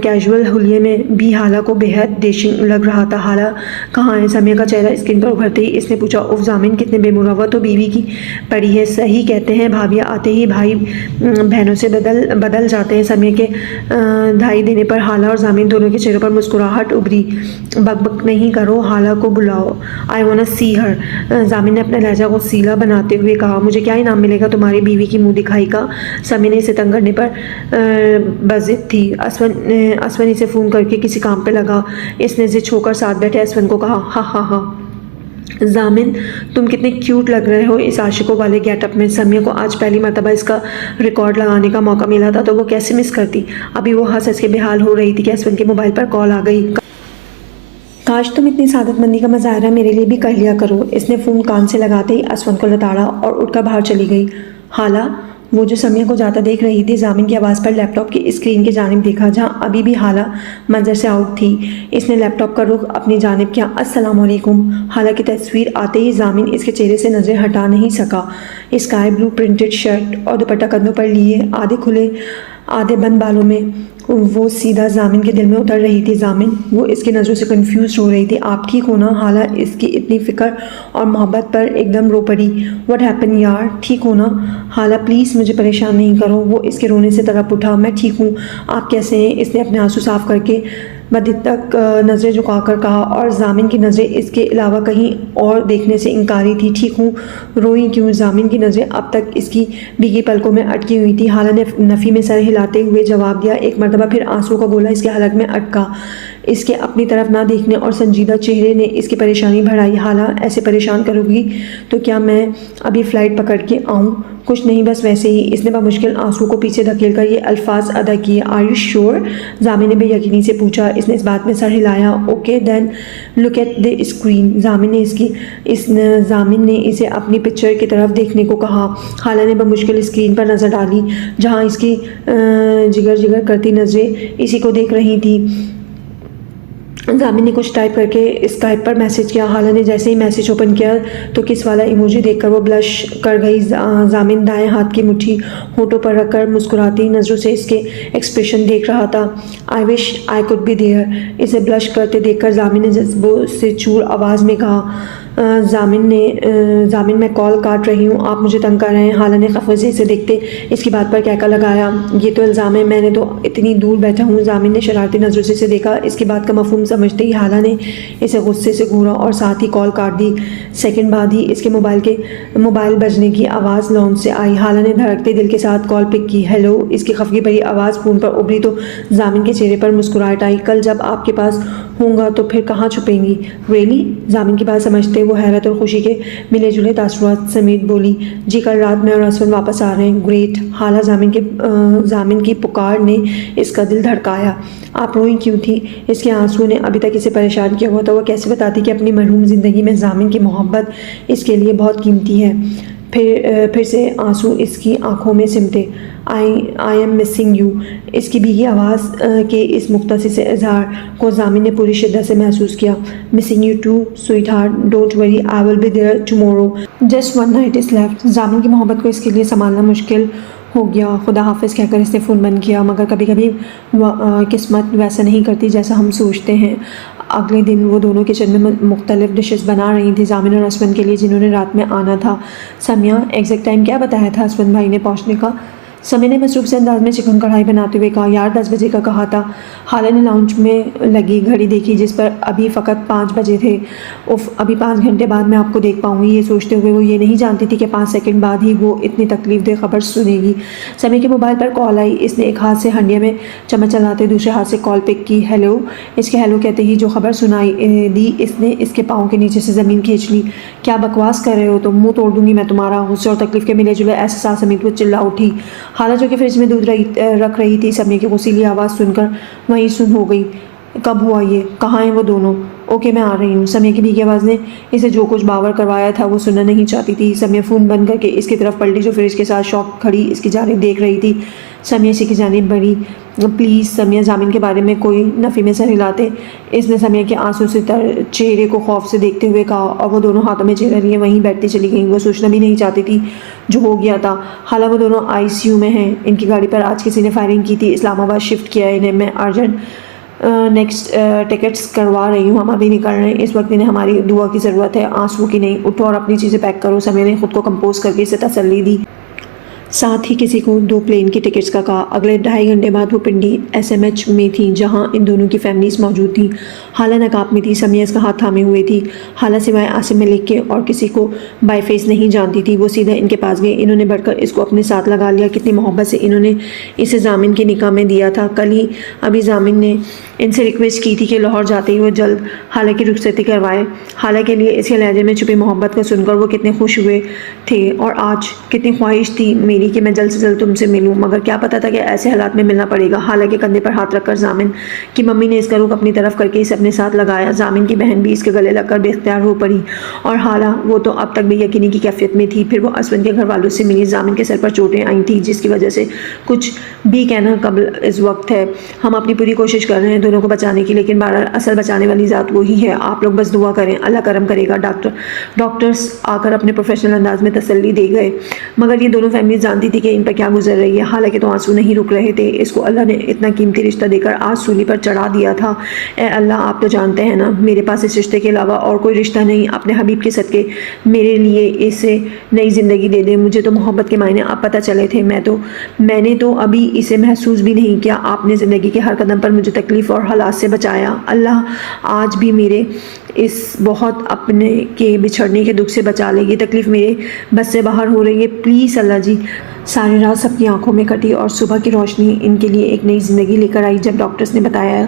کیجول حلیے میں بھی حالہ کو بے حد ڈیشنگ لگ رہا تھا۔ حالہ کہاں ہے؟ سمیہ کا چہرہ اسکرین پر ابھرتے ہی اس نے پوچھا۔ اوف ضامن، کتنے بے مروت ہو، بیوی کی پڑی ہے۔ صحیح کہتے ہیں بھابیاں آتے ہی بھائی بہنوں سے بدل جاتے ہیں۔ سمیہ کے دھائی دینے پر حالہ اور ضامن دونوں کے چہروں پر مسکراہٹ ابھری۔ بک بک نہیں کرو، حالہ کو بلاؤ، آئی وانٹ ٹو سی ہر۔ ضامن نے اپنا لہجہ غصیلا بناتے ہوئے کہا۔ مجھے کیا انعام ملے گا تمہاری بیوی کی منہ دکھائی کا؟ سمیہ نے اسے تنگ کرنے پر بضد تھی۔ اسون اسے فون کر کے کسی کام پہ لگا۔ اس نے ضد چھوڑ کر ساتھ بیٹھے اسون کو کہا، ہا ہا ہا ضامن، تم کتنے کیوٹ لگ رہے ہو اس عاشقوں والے گیٹ اپ میں۔ سمیہ کو آج پہلی مرتبہ اس کا ریکارڈ لگانے کا موقع ملا تھا تو وہ کیسے مس کرتی۔ ابھی وہ ہنس کے بے حال ہو رہی تھی کہ اسون کے موبائل پر کال آ گئی۔ کاش تم اتنی سعادت مندی کا مظاہرہ میرے لیے بھی کر لیا کرو۔ اس نے فون کان سے لگاتے ہی اسون کو لتاڑا اور اٹھ کر باہر چلی گئی۔ حالہ، وہ جو سمیہ کو جاتا دیکھ رہی تھی، ضامن کی آواز پر لیپ ٹاپ کی اسکرین کی جانب دیکھا جہاں ابھی بھی حالہ منظر سے آؤٹ تھی۔ اس نے لیپ ٹاپ کا رخ اپنی جانب کیا۔ السلام علیکم۔ حالہ کی تصویر آتے ہی ضامن اس کے چہرے سے نظریں ہٹا نہیں سکا۔ اسکائی بلو پرنٹڈ شرٹ اور دوپٹہ کندھوں پر لیے، آدھے کھلے آدھے بند بالوں میں وہ سیدھا ضامن کے دل میں اتر رہی تھی۔ ضامن، وہ اس کی نظروں سے کنفیوز ہو رہی تھی۔ آپ ٹھیک ہو نا؟ حالہ اس کی اتنی فکر اور محبت پر ایک دم رو پڑی۔ واٹ ہیپن یار، ٹھیک ہو نا؟ حالہ پلیز مجھے پریشان نہیں کرو۔ وہ اس کے رونے سے تڑپ اٹھا۔ میں ٹھیک ہوں، آپ کیسے ہیں؟ اس نے اپنے آنسو صاف کر کے بدھک نظریں جھکا کر کہا اور ضامن کی نظریں اس کے علاوہ کہیں اور دیکھنے سے انکاری تھی۔ ٹھیک ہوں، روئی کیوں؟ ضامن کی نظریں اب تک اس کی بھیگی پلکوں میں اٹکی ہوئی تھی۔ حالہ نے نفی میں سر ہلاتے ہوئے جواب دیا۔ ایک مرتبہ پھر آنسو کا گولا اس کے حلق میں اٹکا۔ اس کے اپنی طرف نہ دیکھنے اور سنجیدہ چہرے نے اس کی پریشانی بڑھائی۔ حالہ، ایسے پریشان کرو گی تو کیا میں ابھی فلائٹ پکڑ کے آؤں؟ کچھ نہیں، بس ویسے ہی۔ اس نے بمشکل آنسو کو پیچھے دھکیل کر یہ الفاظ ادا کیے۔ Are you sure? ضامن نے بے یقینی سے پوچھا۔ اس نے اس بات میں سر ہلایا۔ Okay then look at the screen. Zamin نے اسے اپنی پکچر کی طرف دیکھنے کو کہا۔ حالہ نے بمشکل اسکرین پر نظر ڈالی جہاں اس کی جگر کرتی نظریں اسی کو دیکھ رہی تھیں۔ ضامن نے کچھ ٹائپ کر کے اسکائپ پر میسج کیا۔ حالہ نے جیسے ہی میسج اوپن کیا تو کس والا ایموجی دیکھ کر وہ بلش کر گئی۔ ضامن دائیں ہاتھ کی مٹھی ہونٹوں پر رکھ کر مسکراتی نظروں سے اس کے ایکسپریشن دیکھ رہا تھا۔ آئی وش آئی کوڈ بی دیئر۔ اسے بلش کرتے دیکھ کر ضامن نے جذبوں سے چور آواز میں کہا۔ ضامن، میں کال کاٹ رہی ہوں، آپ مجھے تنگ کر رہے ہیں۔ حالہ نے خفے سے اسے دیکھتے اس کی بات پر کہکا لگایا۔ یہ تو الزام ہے، میں نے تو اتنی دور بیٹھا ہوں۔ ضامن نے شرارتی نظروں سے اسے دیکھا۔ اس کی بات کا مفہوم سمجھتے ہی حالہ نے اسے غصے سے گھورا اور ساتھ ہی کال کاٹ دی۔ سیکنڈ بعد ہی اس کے موبائل بجنے کی آواز لانچ سے آئی۔ حالہ نے دھڑکتے دل کے ساتھ کال پک کی۔ ہیلو، اس کی خفگی بھری آواز فون پر ابھری تو ضامن کے چہرے پر مسکراہٹ آئی۔ کل جب آپ کے پاس ہوں گا تو پھر کہاں چھپیں گی؟ ریئلی؟ ضامن کی بات سمجھتے سنتے وہ حیرت اور خوشی کے ملے جلے تاثرات سمیت بولی، جی کل رات میں اور اسون واپس آ رہے ہیں، گریٹ۔ حالہ ضامن کی پکار نے اس کا دل دھڑکایا۔ آپ روئی کیوں تھی؟ اس کے آنسو نے ابھی تک اسے پریشان کیا ہوا تھا۔ وہ کیسے بتاتی کہ اپنی مرحوم زندگی میں ضامن کی محبت اس کے لیے بہت قیمتی ہے۔ پھر سے آنسو اس کی آنکھوں میں سمٹے۔ I am missing you. اس کی بھیگی آواز کے اس مختصر سے اظہار کو ضامن نے پوری شدت سے محسوس کیا۔ Missing you too sweetheart, don't worry, I will be there tomorrow, just one night is left. Zamin کی محبت کو اس کے لیے سنبھالنا مشکل ہو گیا۔ خدا حافظ کہہ کر اس نے فون بند کیا، مگر کبھی کبھی قسمت ویسا نہیں کرتی جیسا ہم سوچتے ہیں۔ اگلے دن وہ دونوں کچن میں مختلف ڈشز بنا رہی تھیں ضامن اور اسون کے لیے، جنہوں نے رات میں آنا تھا۔ سمیہ، ایگزیکٹ ٹائم کیا بتایا تھا اسون بھائی نے پہنچنے کا؟ سمیہ نے مصروف سے انداز میں چکن کڑھائی بناتے ہوئے کہا، یار 10 بجے کا کہا تھا۔ حالہ نے لاؤنج میں لگی گھڑی دیکھی جس پر ابھی فقط 5 بجے تھے۔ اف، ابھی 5 گھنٹے بعد میں آپ کو دیکھ پاؤں گی، یہ سوچتے ہوئے وہ یہ نہیں جانتی تھی کہ 5 سیکنڈ بعد ہی وہ اتنی تکلیف دہ خبر سنے گی۔ سمیہ کے موبائل پر کال آئی۔ اس نے ایک ہاتھ سے ہنڈیا میں چمچ چلاتے دوسرے ہاتھ سے کال پک کی۔ ہیلو۔ اس کے ہیلو کہتے ہی جو خبر سنائی دی اس نے اس کے پاؤں کے نیچے سے زمین کھینچ لی۔ کیا بکواس کر رہے ہو تم؟ منہ توڑ دوں گی میں تمہارا۔ غصے اور تکلیف کے ملے جلے احساسات سمیت وہ چلا اٹھی۔ حالہ جو کہ فریج میں دودھ رکھ رہی تھی، سمیہ کی غصیلی آواز سن کر وہیں سن ہو گئی۔ کب ہوا یہ؟ کہاں ہیں وہ دونوں؟ اوکے میں آ رہی ہوں۔ سمیہ کی بھیگی آواز نے اسے جو کچھ باور کروایا تھا وہ سننا نہیں چاہتی تھی۔ سمیہ فون بند کر کے اس کی طرف پلٹی جو فریج کے ساتھ شوق کھڑی اس کی جانب دیکھ رہی تھی۔ سمیہ اسی کی جانب بڑھی۔ پلیز سمیہ، ضامن کے بارے میں کوئی نفی میں سر ہلاتے اس نے سمیہ کے آنسو سے تر چہرے کو خوف سے دیکھتے ہوئے کہا، اور وہ دونوں ہاتھوں میں چہرہ لیے وہیں بیٹھتی چلی گئیں۔ وہ سوچنا بھی نہیں چاہتی تھی جو ہو گیا تھا۔ حالہ وہ دونوں ICU میں ہیں۔ ان کی گاڑی پر آج کسی نے فائرنگ کی تھی۔ اسلام آباد شفٹ کیا ہے انہیں۔ میں ارجنٹ نیکسٹ ٹکٹس کروا رہی ہوں، ہم ابھی نکل رہے ہیں۔ اس وقت انہیں ہماری دعا کی ضرورت ہے، آنسو کی نہیں۔ اٹھو اور اپنی چیزیں پیک کرو۔ سمیہ نے خود کو کمپوز کر کے اسے تسلی دی، ساتھ ہی کسی کو 2 پلین کی ٹکٹس کا کہا۔ اگلے 2.5 گھنٹے بعد وہ پنڈی SMH میں تھی جہاں ان دونوں کی فیملیز موجود تھیں۔ حالہ نقاب میں تھی، سمیہ اس کا ہاتھ تھامے ہوئے تھی۔ حالہ سوائے عاصم ملک کے اور کسی کو بائی فیس نہیں جانتی تھی۔ وہ سیدھا ان کے پاس گئے، انہوں نے بڑھ کر اس کو اپنے ساتھ لگا لیا۔ کتنی محبت سے انہوں نے اسے ضامن کے نکاح میں دیا تھا۔ کل ہی ابھی ضامن نے ان سے ریکویسٹ کی تھی کہ لاہور جاتے ہی وہ جلد حالہ کی رخصتی کروائے۔ حالہ کے لیے اس کے لہجے میں چھپی محبت کو سن کر وہ کتنے خوش ہوئے تھے، اور آج کتنی خواہش تھی میری کہ میں جلد سے جلد تم سے ملوں، مگر کیا پتا تھا کہ ایسے حالات میں ملنا پڑے گا۔ حالہ کے کندھے پر ہاتھ رکھ کر ضامن کی ممی نے اس کا رخ اپنی طرف کر کے اسے اپنے ساتھ لگایا۔ ضامن کی بہن بھی اس کے گلے لگ کر بے اختیار ہو پڑی، اور حالہ وہ تو اب تک بے یقینی کی کیفیت میں تھی۔ پھر وہ اسون کے گھر والوں سے ملی۔ ضامن کے سر پر چوٹیں آئی تھیں جس کی وجہ سے کچھ بھی کہنا قبل از وقت ہے۔ ہم اپنی پوری کوشش کر رہے ہیں دونوں کو بچانے کی، لیکن بہرحال اصل بچانے والی ذات وہی ہے۔ آپ لوگ بس دعا کریں، اللہ کرم کرے گا۔ ڈاکٹرز آ کر اپنے پروفیشنل انداز میں تسلی دے گئے، مگر یہ دونوں فیملیز جانتی تھی کہ ان پر کیا گزر رہی ہے۔ حالانکہ تو آنسو نہیں رک رہے تھے۔ اس کو اللہ نے اتنا قیمتی رشتہ دے کر آج سولی پر چڑھا دیا تھا۔ اے اللہ، آپ تو جانتے ہیں نا، میرے پاس اس رشتے کے علاوہ اور کوئی رشتہ نہیں۔ اپنے حبیب کے صدقے میرے لیے اسے نئی زندگی دے دیں۔ مجھے تو محبت کے معنی اب پتہ چلے تھے، میں نے تو ابھی اسے محسوس بھی نہیں کیا۔ آپ نے زندگی کے ہر قدم پر مجھے تکلیف اور حالات سے بچایا۔ اللہ آج بھی میرے اس بہت اپنے کے بچھڑنے کے دکھ سے بچا لے۔ یہ تکلیف میرے بس سے باہر ہو رہی ہے، پلیز اللہ جی۔ ساری رات سب کی آنکھوں میں کٹی اور صبح کی روشنی ان کے لیے ایک نئی زندگی لے کر آئی جب ڈاکٹرز نے بتایا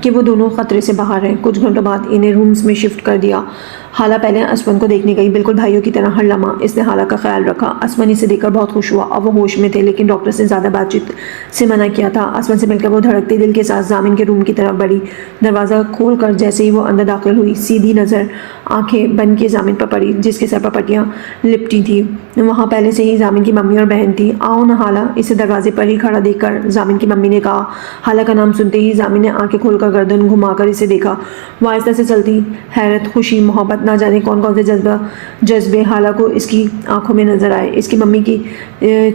کہ وہ دونوں خطرے سے باہر ہیں۔ کچھ گھنٹوں بعد انہیں رومز میں شفٹ کر دیا۔ حالہ پہلے اسون کو دیکھنے گئی، بالکل بھائیوں کی طرح ہر لمحہ اس نے حالہ کا خیال رکھا۔ اسون اسے دیکھ کر بہت خوش ہوا اور وہ ہوش میں تھے، لیکن ڈاکٹرز نے زیادہ بات چیت سے منع کیا تھا۔ اسون سے مل کر وہ دھڑکتے دل کے ساتھ ضامن کے روم کی طرف بڑھی۔ دروازہ کھول کر جیسے ہی وہ اندر داخل ہوئی، سیدھی نظر آنکھیں بند کیے ضامن پر پڑی جس کے سر پر پٹیاں لپٹی تھی۔ وہاں پہلے سے ہی ضامن کی ممی اور بہن تھی۔ آؤ نا حالہ، اسے دروازے پر ہی کھڑا دیکھ کر ضامن کی ممی نے کہا۔ حالہ کا نام سنتے ہی ضامن نے آنکھیں کھول کر گردن گھما کر اسے دیکھا۔ وہ آہستہ سے چلتی حیرت، خوشی، محبت، نہ جانے کون کون سے جذبے حالہ کو اس کی آنکھوں میں نظر آئے۔ اس کی ممی کی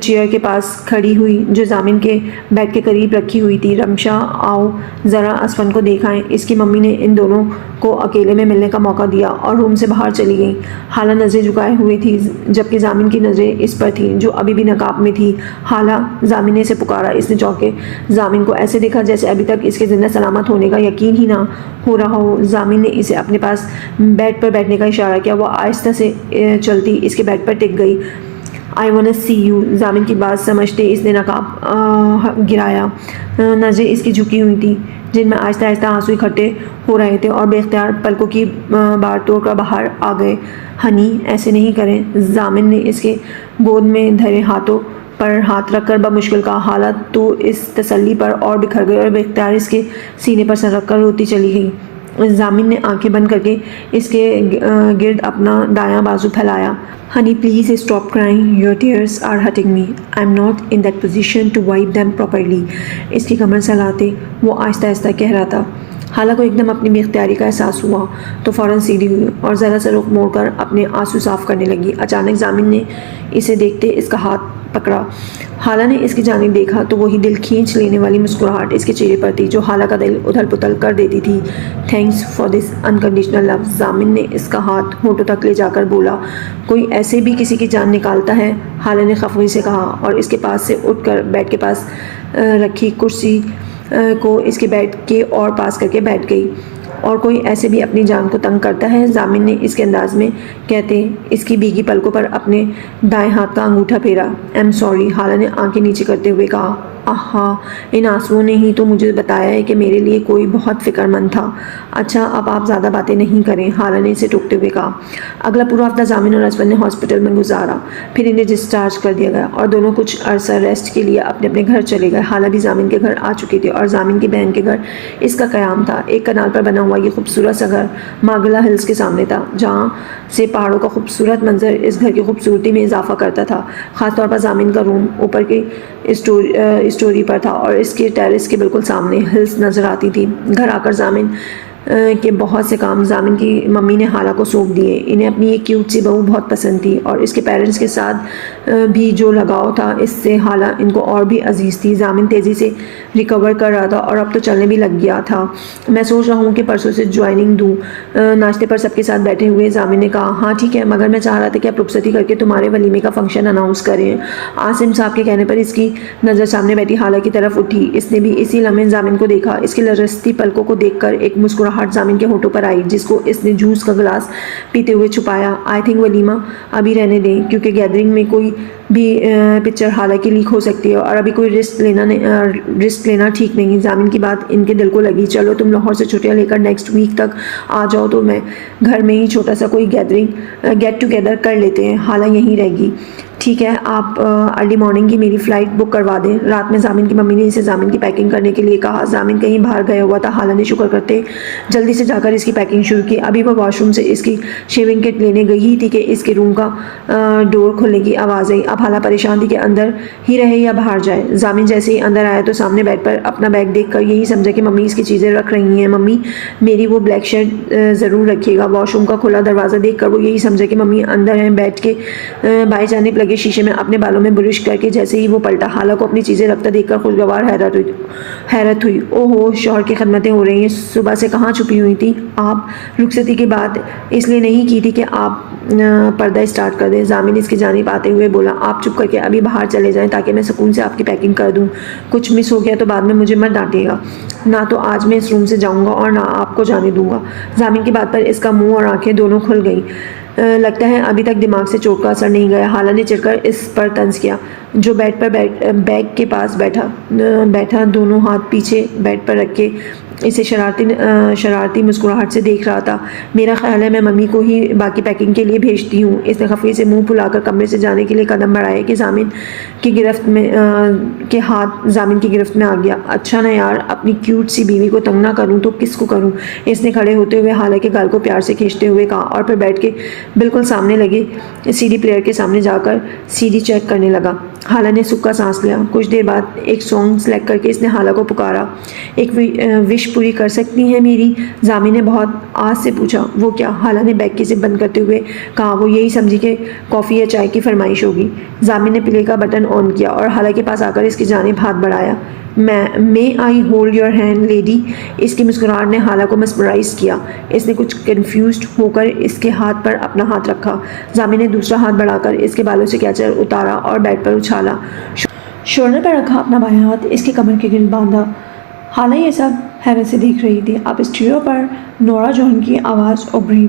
چیئر کے پاس کھڑی ہوئی جو ضامن کے بیڈ کے قریب رکھی ہوئی تھی۔ رمشا، آؤ ذرا اسون کو دیکھائیں۔ اس کی ممی نے ان دونوں کو اکیلے میں ملنے کا موقع دیا اور روم سے باہر چلی گئیں۔ حالہ نظریں جھکائے ہوئے تھی جبکہ ضامن کی نظریں اس پر تھیں جو ابھی بھی نقاب میں تھی۔ حالہ، ضامن نے اسے پکارا۔ اس نے چونک کے ضامن کو ایسے دیکھا جیسے ابھی تک اس کے زندہ سلامت ہونے کا یقین ہی نہ ہو رہا ہو۔ ضامن نے اسے اپنے پاس بیڈ پر بیٹھنے کا اشارہ کیا۔ وہ آہستہ سے چلتی اس کے بیڈ پر ٹک گئی۔ I want see you. ضامن کی بات سمجھتے اس نے نقاب گرایا۔ نظریں اس کی جھکی ہوئی تھی جن میں آہستہ آہستہ آنسو اکٹھے ہو رہے تھے اور بے اختیار پلکوں کی بار توڑ کر باہر آ گئے۔ ہنی ایسے نہیں کریں، ضامن نے اس کے گود میں دھرے ہاتھوں پر ہاتھ رکھ کر بمشکل کہا۔ حالت تو اس تسلی پر اور بکھر گئی اور بے اختیار اس کے سینے پر سر رکھ کر روتی چلی گئی۔ ضامن نے آنکھیں بند کر کے اس کے گرد اپنا دایاں بازو پھیلایا۔ Honey, please stop crying. Your tears are hurting me. I'm not in that position to wipe them properly. اس کی کمر سہلاتے وہ آہستہ آہستہ کہہ رہا تھا۔ حالہ کو ایک دم اپنی بے اختیاری کا احساس ہوا تو فوراً سیدھی ہوئی اور ذرا سا رخ موڑ کر اپنے آنسو صاف کرنے لگی۔ اچانک ضامن نے اسے دیکھتے اس کا ہاتھ پکڑا۔ حالہ نے اس کی جانب دیکھا تو وہی دل کھینچ لینے والی مسکراہٹ اس کے چہرے پر تھی جو حالہ کا دل ادھل پتل کر دیتی تھی۔ تھینکس فار دس انکنڈیشنل لو۔ ضامن نے اس کا ہاتھ ہونٹوں تک لے جا کر بولا۔ کوئی ایسے بھی کسی کی جان نکالتا ہے؟ حالہ نے خفگی سے کہا اور اس کے پاس سے اٹھ کر بیڈ کے پاس رکھی کرسی کو اس کے بیڈ کے اور پاس کر کے بیٹھ گئی۔ اور کوئی ایسے بھی اپنی جان کو تنگ کرتا ہے؟ ضامن نے اس کے انداز میں کہتے اس کی بھیگی پلکوں پر اپنے دائیں ہاتھ کا انگوٹھا پھیرا۔ ایم سوری، حالہ نے آنکھیں نیچے کرتے ہوئے کہا۔ آہا، ان آنسوؤں نے ہی تو مجھے بتایا ہے کہ میرے لیے کوئی بہت فکر مند تھا۔ اچھا اب آپ زیادہ باتیں نہیں کریں، حالہ نے اسے ٹوکتے ہوئے کہا۔ اگلا پورا ہفتہ ضامن اور اسود نے ہاسپٹل میں گزارا، پھر انہیں ڈسچارج کر دیا گیا اور دونوں کچھ عرصہ ریسٹ کے لیے اپنے اپنے گھر چلے گئے۔ حالہ بھی ضامن کے گھر آ چکی تھی اور ضامن کی بہن کے گھر اس کا قیام تھا۔ ایک کنال پر بنا ہوا یہ خوبصورت سا گھر ماگلا ہلز کے سامنے تھا، جہاں سے پہاڑوں کا خوبصورت منظر اس گھر کی خوبصورتی میں اضافہ کرتا تھا۔ خاص طور پر ضامن کا روم اوپر کی اسٹوری پر تھا اور اس کے ٹیرس کے بالکل سامنے ہلز نظر آتی تھی۔ گھر آ کر ضامن کے بہت سے کام ضامن کی ممی نے حالہ کو سونپ دیے۔ انہیں اپنی ایک کیوٹ سی بہو بہت پسند تھی اور اس کے پیرنٹس کے ساتھ بھی جو لگاؤ تھا اس سے حالہ ان کو اور بھی عزیز تھی۔ ضامن تیزی سے ریکور کر رہا تھا اور اب تو چلنے بھی لگ گیا تھا۔ میں سوچ رہا ہوں کہ پرسوں سے جوائننگ دوں۔ ناشتے پر سب کے ساتھ بیٹھے ہوئے ضامن نے کہا، ہاں ٹھیک ہے، مگر میں چاہ رہا تھا کہ آپ رخصتی کر کے تمہارے ولیمے کا فنکشن اناؤنس کریں۔ عاصم صاحب کے کہنے پر اس کی نظر سامنے بیٹھی حالہ کی طرف اٹھی۔ اس نے بھی اسی لمحے ضامن کو دیکھا۔ اس کی لرزتی پلکوں کو دیکھ کر ایک مسکراہٹ ضامن کے ہونٹوں پر آئی جس کو اس نے جوس کا گلاس پیتے ہوئے چھپایا۔ آئی تھنک ولیمہ ابھی رہنے دیں کیونکہ گیدرنگ میں کوئی بھی پکچر حالہ کی لیک ہو سکتی ہے اور ابھی کوئی رسک لینا ٹھیک نہیں۔ ضامن کی بات ان کے دل کو لگی۔ چلو تم لاہور سے چھٹیاں لے کر نیکسٹ ویک تک آ جاؤ تو میں گھر میں ہی چھوٹا سا کوئی گیٹ ٹوگیدر کر لیتے ہیں، حالہ یہیں رہے گی۔ ٹھیک ہے، آپ ارلی مارننگ کی میری فلائٹ بک کروا دیں۔ رات میں ضامن کی ممی نے اسے ضامن کی پیکنگ کرنے کے لیے کہا۔ ضامن کہیں باہر گیا ہوا تھا۔ حالہ نے شکر کرتے جلدی سے جا کر اس کی پیکنگ شروع کی۔ ابھی وہ واش روم سے اس کی شیونگ کٹ لینے گئی ہی تھی کہ اس کے روم کا ڈور کھلنے کی آواز آئی۔ اب حالہ پریشان تھی کہ اندر ہی رہے یا باہر جائے۔ ضامن جیسے ہی اندر آیا تو سامنے بیڈ پر اپنا بیگ دیکھ کر یہی سمجھا کہ ممی اس کی چیزیں رکھ رہی ہیں۔ ممی میری وہ بلیک شرٹ ضرور رکھیے گا۔ واش روم کا کھلا دروازہ دیکھ کر وہ یہی سمجھا کہ ممی اندر ہیں۔ بیڈ کے بائیں جانب لگے شیشے میں اپنے بالوں میں برش کر کے جیسے ہی وہ پلٹا، حالہ کو اپنی چیزیں رکھتا دیکھ کر خوشگوار حیرت ہوئی۔ او ہو، شوہر کی خدمتیں ہو رہی ہیں، صبح سے کہاں چھپی ہوئی تھی آپ؟ رخصتی کی بات اس لیے نہیں کی تھی کہ آپ پردہ اسٹارٹ کر دیں۔ ضامن اس کی جانب آتے ہوئے بولا، آپ چپ کر کے ابھی باہر چلے جائیں تاکہ میں سکون سے آپ کی پیکنگ کر دوں۔ کچھ مس ہو گیا تو بعد میں مجھے مت ڈانٹے گا۔ نہ تو آج میں اس روم سے جاؤں گا اور نہ آپ کو جانے دوں گا۔ ضامن کی بات پر اس کا منہ اور آنکھیں دونوں کھل گئیں۔ لگتا ہے ابھی تک دماغ سے چوٹ کا اثر نہیں گیا۔ حالہ نے چڑھ کر اس پر طنز کیا جو بیڈ پر بیگ کے پاس بیٹھا دونوں ہاتھ پیچھے بیڈ پر رکھ کے اسے شرارتی مسکراہٹ سے دیکھ رہا تھا۔ میرا خیال ہے میں ممی کو ہی باقی پیکنگ کے لیے بھیجتی ہوں۔ اس نے خفگی سے منہ پھلا کر کمرے سے جانے کے لیے قدم بڑھائے کہ ضامن کے ہاتھ ضامن کی گرفت میں آ گیا۔ اچھا نا یار، اپنی کیوٹ سی بیوی کو تنگ نہ کروں تو کس کو کروں؟ اس نے کھڑے ہوتے ہوئے حالہ کے گال کو پیار سے کھینچتے ہوئے کہا اور پھر بیڈ کے بالکل سامنے لگے سی ڈی پلیئر کے سامنے جا کر سی ڈی چیک کرنے لگا۔ حالہ نے سکھ کا سانس لیا۔ کچھ دیر بعد ایک سانگ سلیکٹ کر کے اس نے حالہ کو پکارا۔ ایک وش پوری کر سکتی ہیں میری؟ ضامن نے بہت آس سے پوچھا۔ وہ کیا؟ حالہ نے بیگ کی زپ بند کرتے ہوئے کہا۔ وہ یہی سمجھی کہ کافی یا چائے کی فرمائش ہوگی۔ ضامن نے پلے کا بٹن آن کیا اور حالہ کے پاس آ کر اس کی جانب ہاتھ بڑھایا۔ May I hold your hand lady? اس کی مسکراہٹ نے حالہ کو مسمرائز کیا۔ اس نے کچھ کنفیوزڈ ہو کر اس کے ہاتھ پر اپنا ہاتھ رکھا۔ ضامن نے دوسرا ہاتھ بڑھا کر اس کے بالوں سے کیچر اتارا اور بیڈ پر اچھالا۔ شولڈر پر رکھا اپنا بایاں ہاتھ اس کی کمر کے گرد باندھا۔ حالہ یہ سب حیرت سے دیکھ رہی تھی۔ اب اسٹیریو پر نورا جون کی آواز ابھری،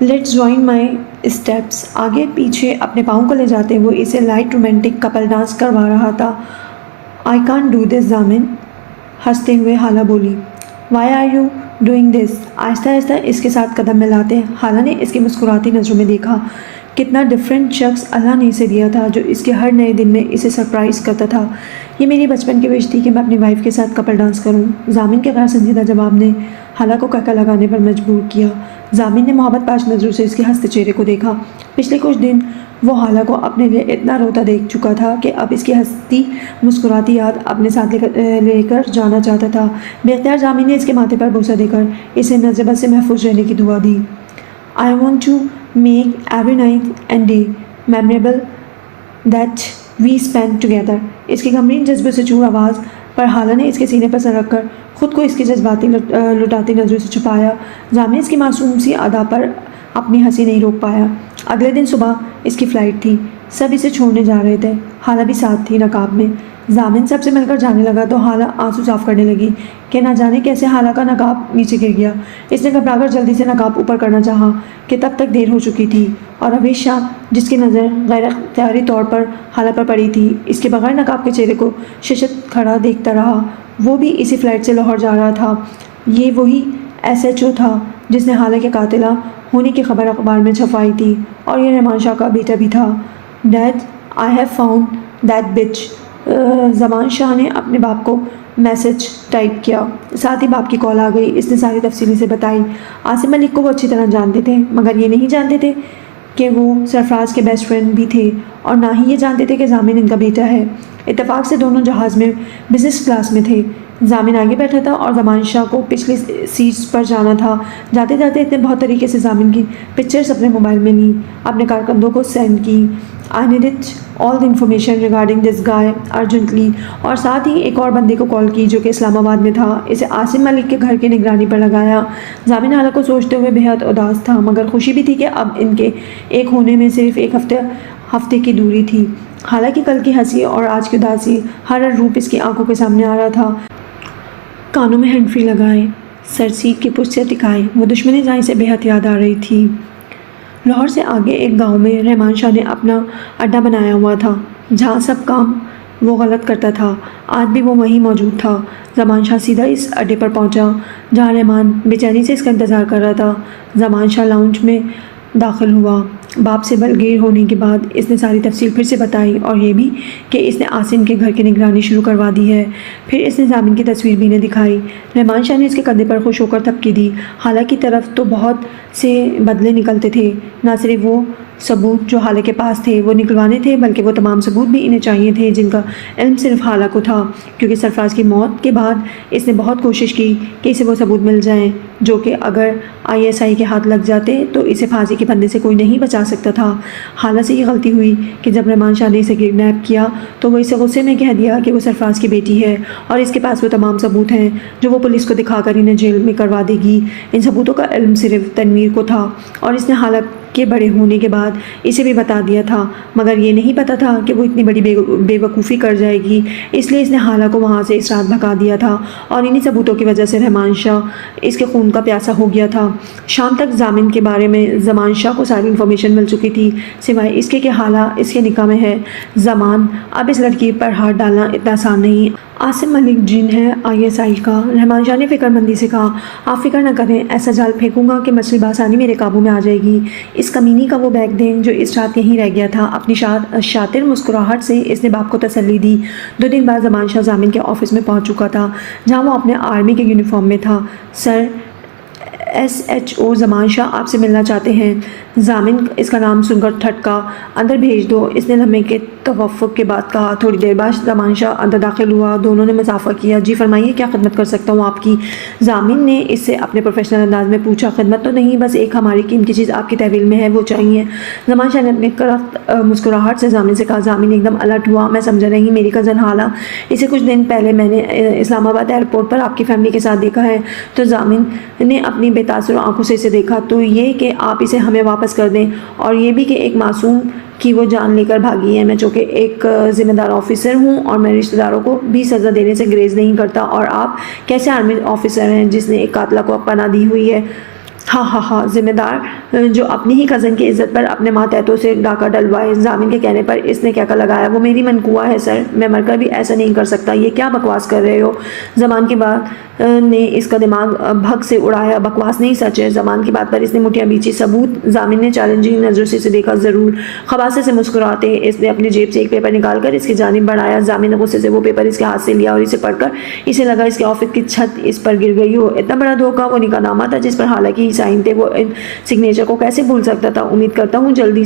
لیٹس جوائن مائی اسٹیپس۔ آگے پیچھے اپنے پاؤں کو لے جاتے وہ اسے لائٹ رومانٹک کپل ڈانس کروا رہا تھا۔ آئی کانٹ ڈو دس ضامن۔ ہنستے ہوئے حالہ بولی. Why are you doing this? آہستہ آہستہ اس کے ساتھ قدم ملاتے حالہ نے اس کی مسکراتی نظروں میں دیکھا. کتنا ڈفرینٹ شخص اللہ نے اسے دیا تھا جو اس کے ہر نئے دن میں اسے سرپرائز کرتا تھا. یہ میری بچپن کی وش تھی کہ میں اپنی وائف کے ساتھ کپل ڈانس کروں. ضامن کے غیر سنجیدہ جواب نے حالہ کو کہکہ لگانے پر مجبور کیا. ضامن نے محبت پاش نظروں سے اس کے ہنستے چہرے کو دیکھا. پچھلے کچھ دن وہ حالہ کو اپنے لیے اتنا روتا دیکھ چکا تھا کہ اب اس کی ہنستی مسکراتی یاد اپنے ساتھ لے کر جانا چاہتا تھا. بے اختیار ضامن نے اس کے ماتھے پر بوسہ دے کر اسے نظر بد سے محفوظ رہنے کی دعا دی. I want to make every night and day memorable that we spend together. اس کی غمگین جذبے سے چور آواز پر حالہ نے اس کے سینے پر سر رکھ کر خود کو اس کی جذباتی لٹاتی نظروں سے چھپایا. ضامن اس کی معصوم سی ادا پر اپنی ہنسی نہیں روک پایا. اگلے دن صبح اس کی فلائٹ تھی. سب اسے چھوڑنے جا رہے تھے. حالہ بھی ساتھ تھی نقاب میں. ضامن سب سے مل کر جانے لگا تو حالہ آنسو صاف کرنے لگی کہ نہ جانے کیسے حالہ کا نقاب نیچے گر گیا. اس نے گھبرا کر جلدی سے نقاب اوپر کرنا چاہا کہ تب تک دیر ہو چکی تھی اور اویس شاہ جس کی نظر غیر اختیاری طور پر حالہ پر پڑی تھی اس کے بغیر نقاب کے چہرے کو ششت کھڑا دیکھتا رہا. وہ بھی اسی فلائٹ سے لاہور جا رہا تھا. یہ وہی SHO تھا جس نے حالہ کے قاتلہ ہونے کی خبر اخبار میں چھپائی تھی اور یہ رحمان شاہ کا بیٹا بھی تھا. Dad I have found that bitch. Zaman شاہ نے اپنے باپ کو میسج ٹائپ کیا. ساتھ ہی باپ کی کال آ گئی. اس نے ساری تفصیلی سے بتائی. عاصم ملک کو وہ اچھی طرح جانتے تھے مگر یہ نہیں جانتے تھے کہ وہ سرفراز کے بیسٹ فرینڈ بھی تھے اور نہ ہی یہ جانتے تھے کہ ضامن ان کا بیٹا ہے. اتفاق سے دونوں جہاز میں بزنس کلاس میں تھے. ضامن آگے بیٹھا تھا اور زمان شاہ کو پچھلی سیٹس پر جانا تھا. جاتے جاتے اتنے بہت طریقے سے ضامن کی پکچرز اپنے موبائل میں لیں, اپنے کارکندوں کو سینڈ کی. I needed all the information regarding this guy urgently. اور ساتھ ہی ایک اور بندے کو کال کی جو کہ اسلام آباد میں تھا. اسے عاصم ملک کے گھر کی نگرانی پر لگایا. ضامن حالہ کو سوچتے ہوئے بے حد اداس تھا مگر خوشی بھی تھی کہ اب ان کے ایک ہونے میں صرف ایک ہفتے کی دوری تھی. حالانکہ کل کی ہنسی اور آج کی اداسی ہر روپ اس کی آنکھوں کے سامنے آ رہا تھا. کانوں میں ہینڈ فری لگائے, سر سیٹ کی پشت سے ٹکائے, وہ دشمن جائیں سے بے حد یاد آ رہی تھی. لاہور سے آگے ایک گاؤں میں رحمان شاہ نے اپنا اڈا بنایا ہوا تھا جہاں سب کام وہ غلط کرتا تھا. آج بھی وہ وہیں موجود تھا. زمان شاہ سیدھا اس اڈے پر پہنچا جہاں رحمان بے چینی سے اس کا انتظار کر رہا تھا. زمان شاہ لاؤنج میں داخل ہوا. باپ سے بلگیر ہونے کے بعد اس نے ساری تفصیل پھر سے بتائی اور یہ بھی کہ اس نے عاصم کے گھر کی نگرانی شروع کروا دی ہے. پھر اس نے ضامن کی تصویر بھی انہیں دکھائی. رحمان شاہ نے اس کے کندھے پر خوش ہو کر تھپکی دی. حالہ کی طرف تو بہت سے بدلے نکلتے تھے. نہ صرف وہ ثبوت جو حالہ کے پاس تھے وہ نکلوانے تھے بلکہ وہ تمام ثبوت بھی انہیں چاہیے تھے جن کا علم صرف حالہ کو تھا, کیونکہ سرفراز کی موت کے بعد اس نے بہت کوشش کی کہ اسے وہ ثبوت مل جائیں جو کہ اگر ISI کے ہاتھ لگ جاتے تو اسے پھانسی کے پھندے سے کوئی نہیں بچا سکتا تھا. حالہ سے یہ غلطی ہوئی کہ جب رحمان شاہ نے اسے کڈنیپ کیا تو وہ اسے غصے میں کہہ دیا کہ وہ سرفراز کی بیٹی ہے اور اس کے پاس وہ تمام ثبوت ہیں جو وہ پولیس کو دکھا کر انہیں جیل میں کروا دے گی. ان ثبوتوں کا علم صرف تنویر کو تھا اور اس نے حالہ کے بڑے ہونے کے بعد اسے بھی بتا دیا تھا مگر یہ نہیں پتا تھا کہ وہ اتنی بڑی بے وقوفی کر جائے گی. اس لیے اس نے حالہ کو وہاں سے اس رات بھگا دیا تھا اور انہی ثبوتوں کی وجہ سے رحمان شاہ اس کے خون کا پیاسا ہو گیا تھا. شام تک ضامن کے بارے میں زمان شاہ کو ساری انفارمیشن مل چکی تھی سوائے اس کے کہ حالہ اس کے نکاح میں ہے. زمان اب اس لڑکی پر ہاتھ ڈالنا اتنا آسان نہیں. عاصم ملک جن ہے ISI کا. رحمان شاہ نے فکر مندی سے کہا, آپ فکر نہ کریں, ایسا جال پھینکوں گا کہ مچھلی بآسانی میرے قابو میں آ جائے گی. اس کمینی کا وہ بیگ دیں جو اس رات یہیں رہ گیا تھا. اپنی شاطر مسکراہٹ سے اس نے باپ کو تسلی دی. 2 دن بعد زمان شاہ ضامن کے آفس میں پہنچ چکا تھا جہاں وہ اپنے آرمی کے یونیفارم میں تھا. سر SHO زمان شاہ آپ سے ملنا چاہتے ہیں. ضامن اس کا نام سن کر ٹھٹکا. اندر بھیج دو, اس نے لمحے کے توفق کے بعد کہا. تھوڑی دیر بعد زمان شاہ اندر داخل ہوا. دونوں نے مضافہ کیا. جی فرمائیے, کیا خدمت کر سکتا ہوں آپ کی؟ ضامن نے اس سے اپنے پروفیشنل انداز میں پوچھا. خدمت تو نہیں, بس ایک ہماری قیمتی چیز آپ کی تحویل میں ہے, وہ چاہیے. زمان شاہ نے اپنے کرخت مسکراہٹ سے ضامن سے کہا. ضامن ایک دم الرٹ ہوا. میں سمجھا نہیں, میری کزن حالہ, اسے کچھ دن پہلے میں نے اسلام آباد ایئرپورٹ پر آپ کی فیملی کے ساتھ دیکھا ہے. تو ضامن نے اپنی بے تاثر آنکھوں سے اسے دیکھا. تو یہ کہ آپ اسے ہمیں واپس کر دیں اور یہ بھی کہ ایک معصوم کی وہ جان لے کر بھاگی ہے. میں چونکہ ایک ذمہ دار آفیسر ہوں اور میں رشتہ داروں کو بھی سزا دینے سے گریز نہیں کرتا. اور آپ کیسے آرمی آفیسر ہیں جس نے ایک قاتلہ کو پناہ دی ہوئی ہے؟ ہاں ہاں ہاں ذمہ دار جو اپنی ہی کزن کی عزت پر اپنے ماتحتوں سے ڈاکہ ڈلوائے۔ ضامن کے کہنے پر اس نے کہکا لگایا، وہ میری منقوہ ہے سر، میں مر کر بھی ایسا نہیں کر سکتا۔ یہ کیا بکواس کر رہے ہو؟ زمان کی بات نے اس کا دماغ بھگ سے اڑایا۔ بکواس نہیں، سچ ہے۔ زمان کی بات پر اس نے مٹھیاں بیچی۔ ثبوت؟ ضامن نے چیلنجنگ نظروں سے اسے دیکھا۔ ضرور۔ خباثے سے مسکراتے اس نے اپنی جیب سے ایک پیپر نکال کر اس کی جانب بڑھایا۔ ضامن نے غصے سے وہ پیپر اس کے ہاتھ سے لیا اور اسے پڑھ کر اسے لگا اس کے آفس کی چھت اس پر گر گئی ہو۔ اتنا بڑا دھوکہ! وہ نکاح نامہ تھا جس پر حالانکہ سائن تھے، وہ ان سگنیچر کو کیسے بھول سکتا تھا؟ امید کرتا ہوں جلد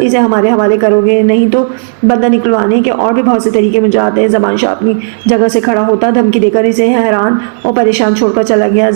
اسے ہمارے حوالے کرو گے، نہیں تو بندہ نکلوانے کے اور بھی بہت سے طریقے مجھے آتے ہیں۔ زمان شاہ اپنی جگہ سے کھڑا ہوتا دھمکی دے کر اسے حیران اور پریشان چھوڑ کر چلا گیا۔